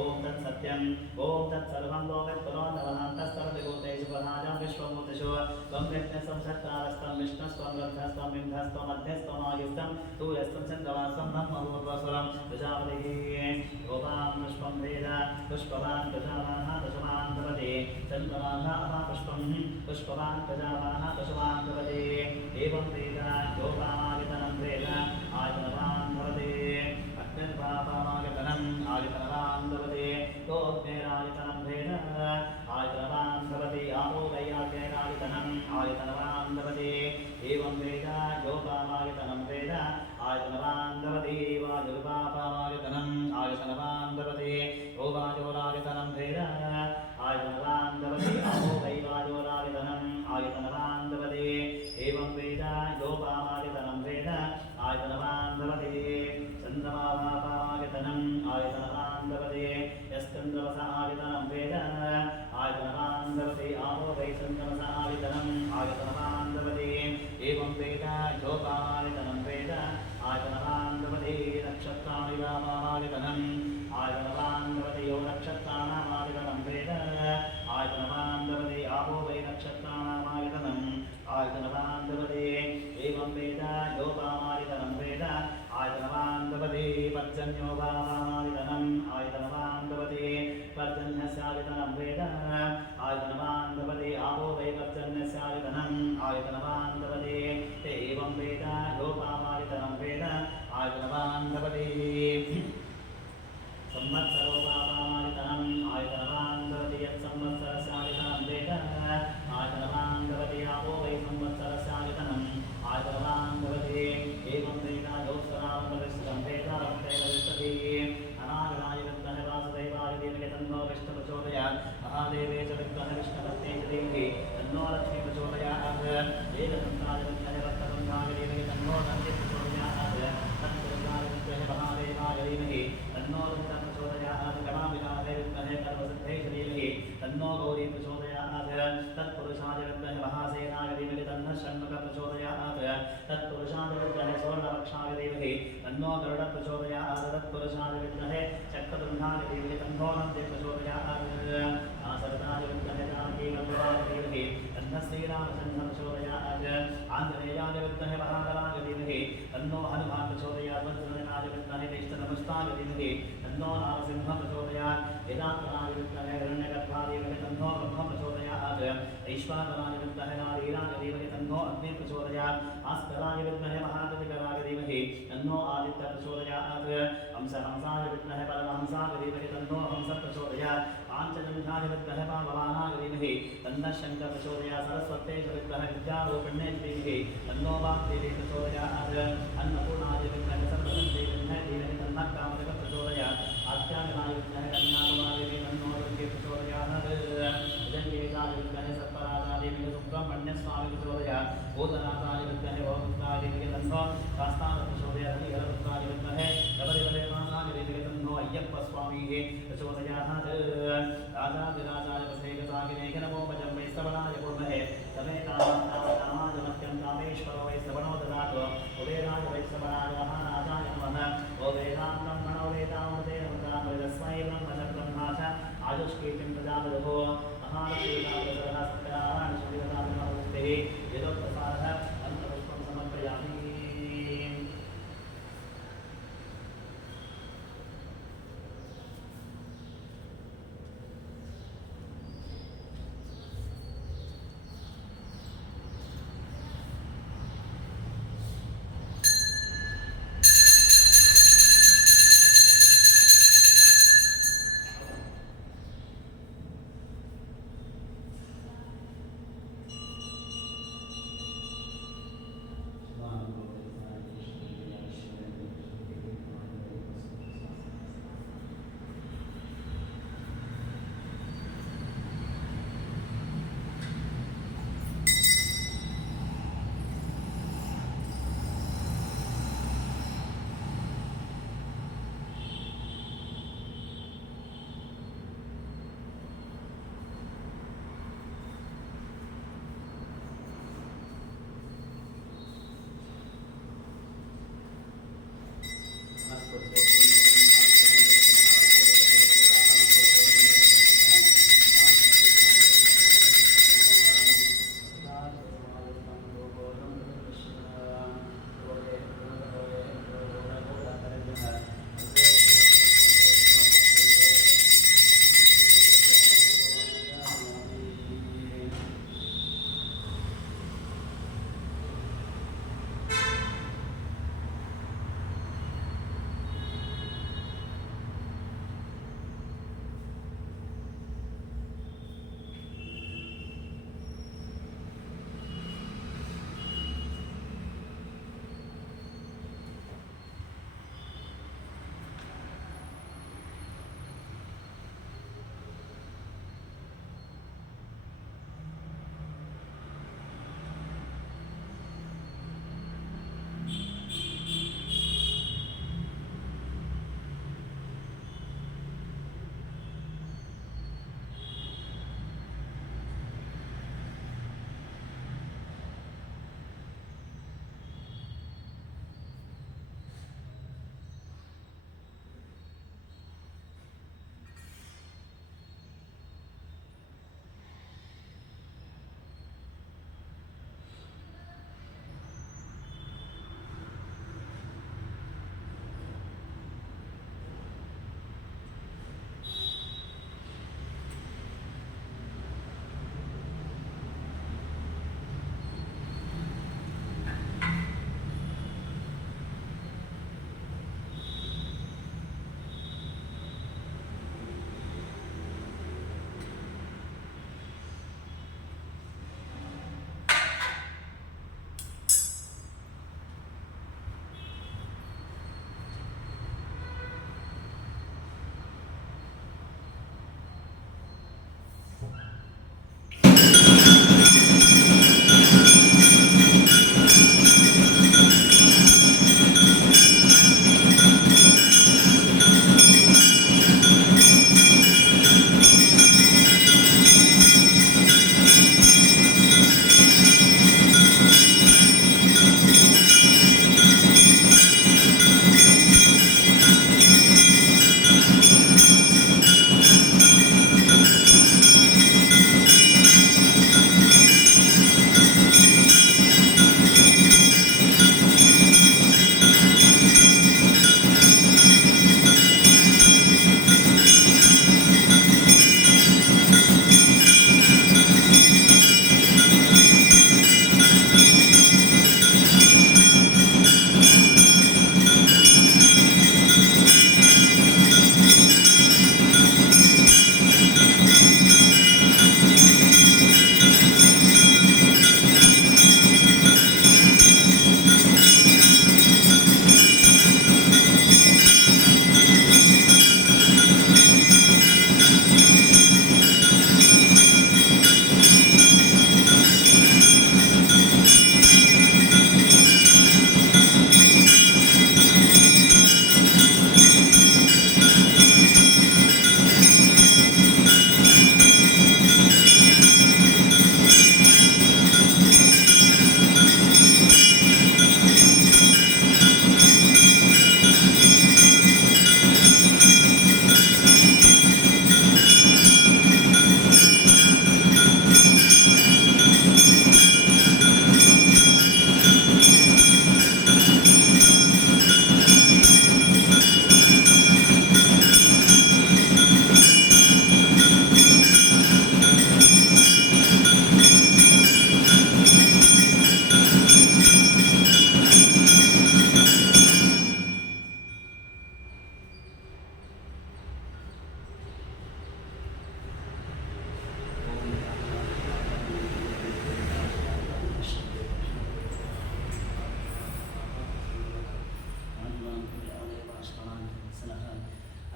ॐ तत्सत्यम् ॐ तत्सर्वं लोकत्वरो नवनान्तस्तवदिभूतेषु प्रधानं विश्वमूर्तिषु त्वं यज्ञसंसत्कारस्त्वं विष्णुस्त्वं रुद्रस्त्वं इन्द्रस्त्वं मध्यस्त्वमायुस्त्वं सूर्यस्त्वं चन्द्रमास्त्वं ब्रह्मपूर्वस्वरं प्रजापतिः गोपां पुष्पं वेद पुष्पवान् प्रजावाः पशुमान् भवति चन्द्रमाः पुष्पवान् प्रजावाः पशुमान् भवति एवं वेद गोपामागतनं वेद आयतनवान् भवति अग्निर्वापामागतनम् आयतनवान् भवति गोग्नेरायतनं वेद आयतनवान् भवति आपो वैयाग्नेरायतनम् आयतनवान् भवति एवं वेद गोपामागतनं वेद आयतनवान् भवति वायुर्वापामागतनम् आयतनवान् भवति गोवायोरायतनं वेद आयतनवान् भवति आपो वैवायोरायतनम् आयतनवान् भवति एवं वेद गोपामागतनं वेद आयतनवान् भवति चन्द्रमाभापामागतनम् आयतनवान् भवति यश्चन्द्रमस आयतनं वेद आयतनवान् भवति आपो वै चन्द्रमस आयतनम् आयतनवान् भवति एवं वेद गोपामागतनं वेद आयतनवान् भवति नक्षत्राणि वामागतनम् आयतनवान् भवति यो नक्षत्राणामागतनं वेद आयतनवान् भवति आपो वै नक्षत्राणामागतनम् आयतनवान् भवति एवं वेद गोपामागतनं वेद आयतनवान् भवति पर्जन्यो वामागतनम् आयतनवान् भवति पर्जन्यस्यागतनं वेद आयतनवान् भवति आपो वै पर्जन्यस्यागतनम् आयतनवान् भवति एवं वेद गोपामागतनं वेद आयतनवान् भवति संवत्सरो वापामागतनम् आयतनवान् भवति यत्संवत्सरस्यागतनं वेद आयतनवान् भवति आपो वै संवत्सरस्यागतनम् आयतनवान् भवति एवं वेद योत्सरान् प्रतिष्ठितं वेद रक्तेन तिष्ठति अनागणाय विद्महे वासुदेवाय धीमहि तन्नो विष्णुः प्रचोदयात् महादेवे च विद्महे विष्णुपत्नी च धीमहि तन्नो लक्ष्मी प्रचोदयात् एकदन्ताय विद्महे वक्रतुण्डाय धीमहि तन्नो दन्तिः प्रचोदयात् तत्पुरुषाय विद्महे महादेवाय धीमहि तन्नो रुद्रः प्रचोदयात् गणाविनाथाय विद्महे सर्वसिद्धये च धीमहि तन्नो गौरी प्रचोदयात् तत्पुरुषाय विद्महे महासेनाय धीमहि तन्नः षण्मुखः प्रचोदयात् तत्पुरुषाय विद्महे स्वर्णवक्षाय धीमहि तन्नो गरुडः प्रचोदयात् तत्पुरुषाय विद्महे चक्रतुण्डाय धीमहि तन्नो नन्दिः प्रचोदयात् आसरदाय विद्महे जानकीवल्लभाय धीमहि तन्नः श्रीरामचन्द्रः प्रचोदयात् आञ्जनेयाय विद्महे महाबलाय धीमहि तन्नो हनुमान् प्रचोदयात् वज्रनयनाय विद्महे वैष्णवपुष्पाय धीमहि तन्नो नारसिंहः प्रचोदयात् वेदान्तराय विद्महे हिरण्यगर्भाय धीमहि तन्नो ब्रह्म प्रचोदयात् ऐश्वर्यराय विद्महे नारीराय धीमहि तन्नो अग्निः प्रचोदयात् भास्कराय विद्महे महागतिकराय धीमहि तन्नो आदित्यः प्रचोदयात् हंसाय विद्महे परमहंसाय धीमहि तन्नो हंसः प्रचोदयात् पाञ्चजन्याय विद्महे पावनाय धीमहि तन्नः शङ्खः प्रचोदयात् सरस्वत्यै च विद्महे विद्यारूपिण्यै धीमहि तन्नो वाग्देवी प्रचोदयात् अन्नपूर्णाय विद्महे सर्वसन्धे धीमहि तन्नः कामदेवः प्रचोदयात् आज्ञानाय विद्महे कन्याकुमारी तन्नो दुर्गे प्रचोदयात् जन्येताय विद्महे सर्पराजाय धीमहि सुब्रह्मण्यस्वामी प्रचोदयात् भूतनाथाय विद्महे भवपुत्राय धीमहि तन्नो शास्तानः प्रचोदयात् हरिहरपुत्राय विद्महे शबरिमलैवासाय धीमहि तन्नो अय्यप्पस्वामी प्रचोदयात् राजाधिराजाय वसेक प्रजापतिः महालक्ष्मीकामसरः सत्यनारायण स्वामी यदोक्तसारः अन्तपुष्पं समर्पयामि।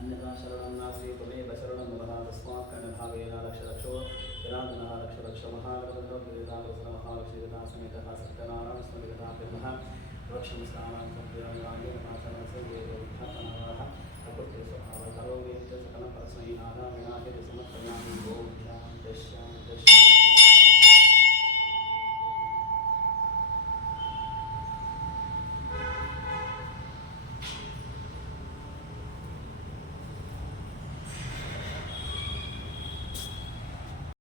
अन्यथा शरणं नास्ति त्वमेव शरणं मम तस्मात् कर्णभावेन रक्ष रक्षो जनार्दनः रक्ष रक्ष महागणपतिं महालक्ष्मीगता समेतः सत्यनारायणस्मृतिगता ब्रह्मः रक्षमस्तानां संप्रियं नारायणमाचरणसेवेदोत्थापनाः प्रकृतिस्वभावः करोमि सकलं परस्मै नारायणाय समर्पयामि ओम शान्ति शान्ति शान्ति।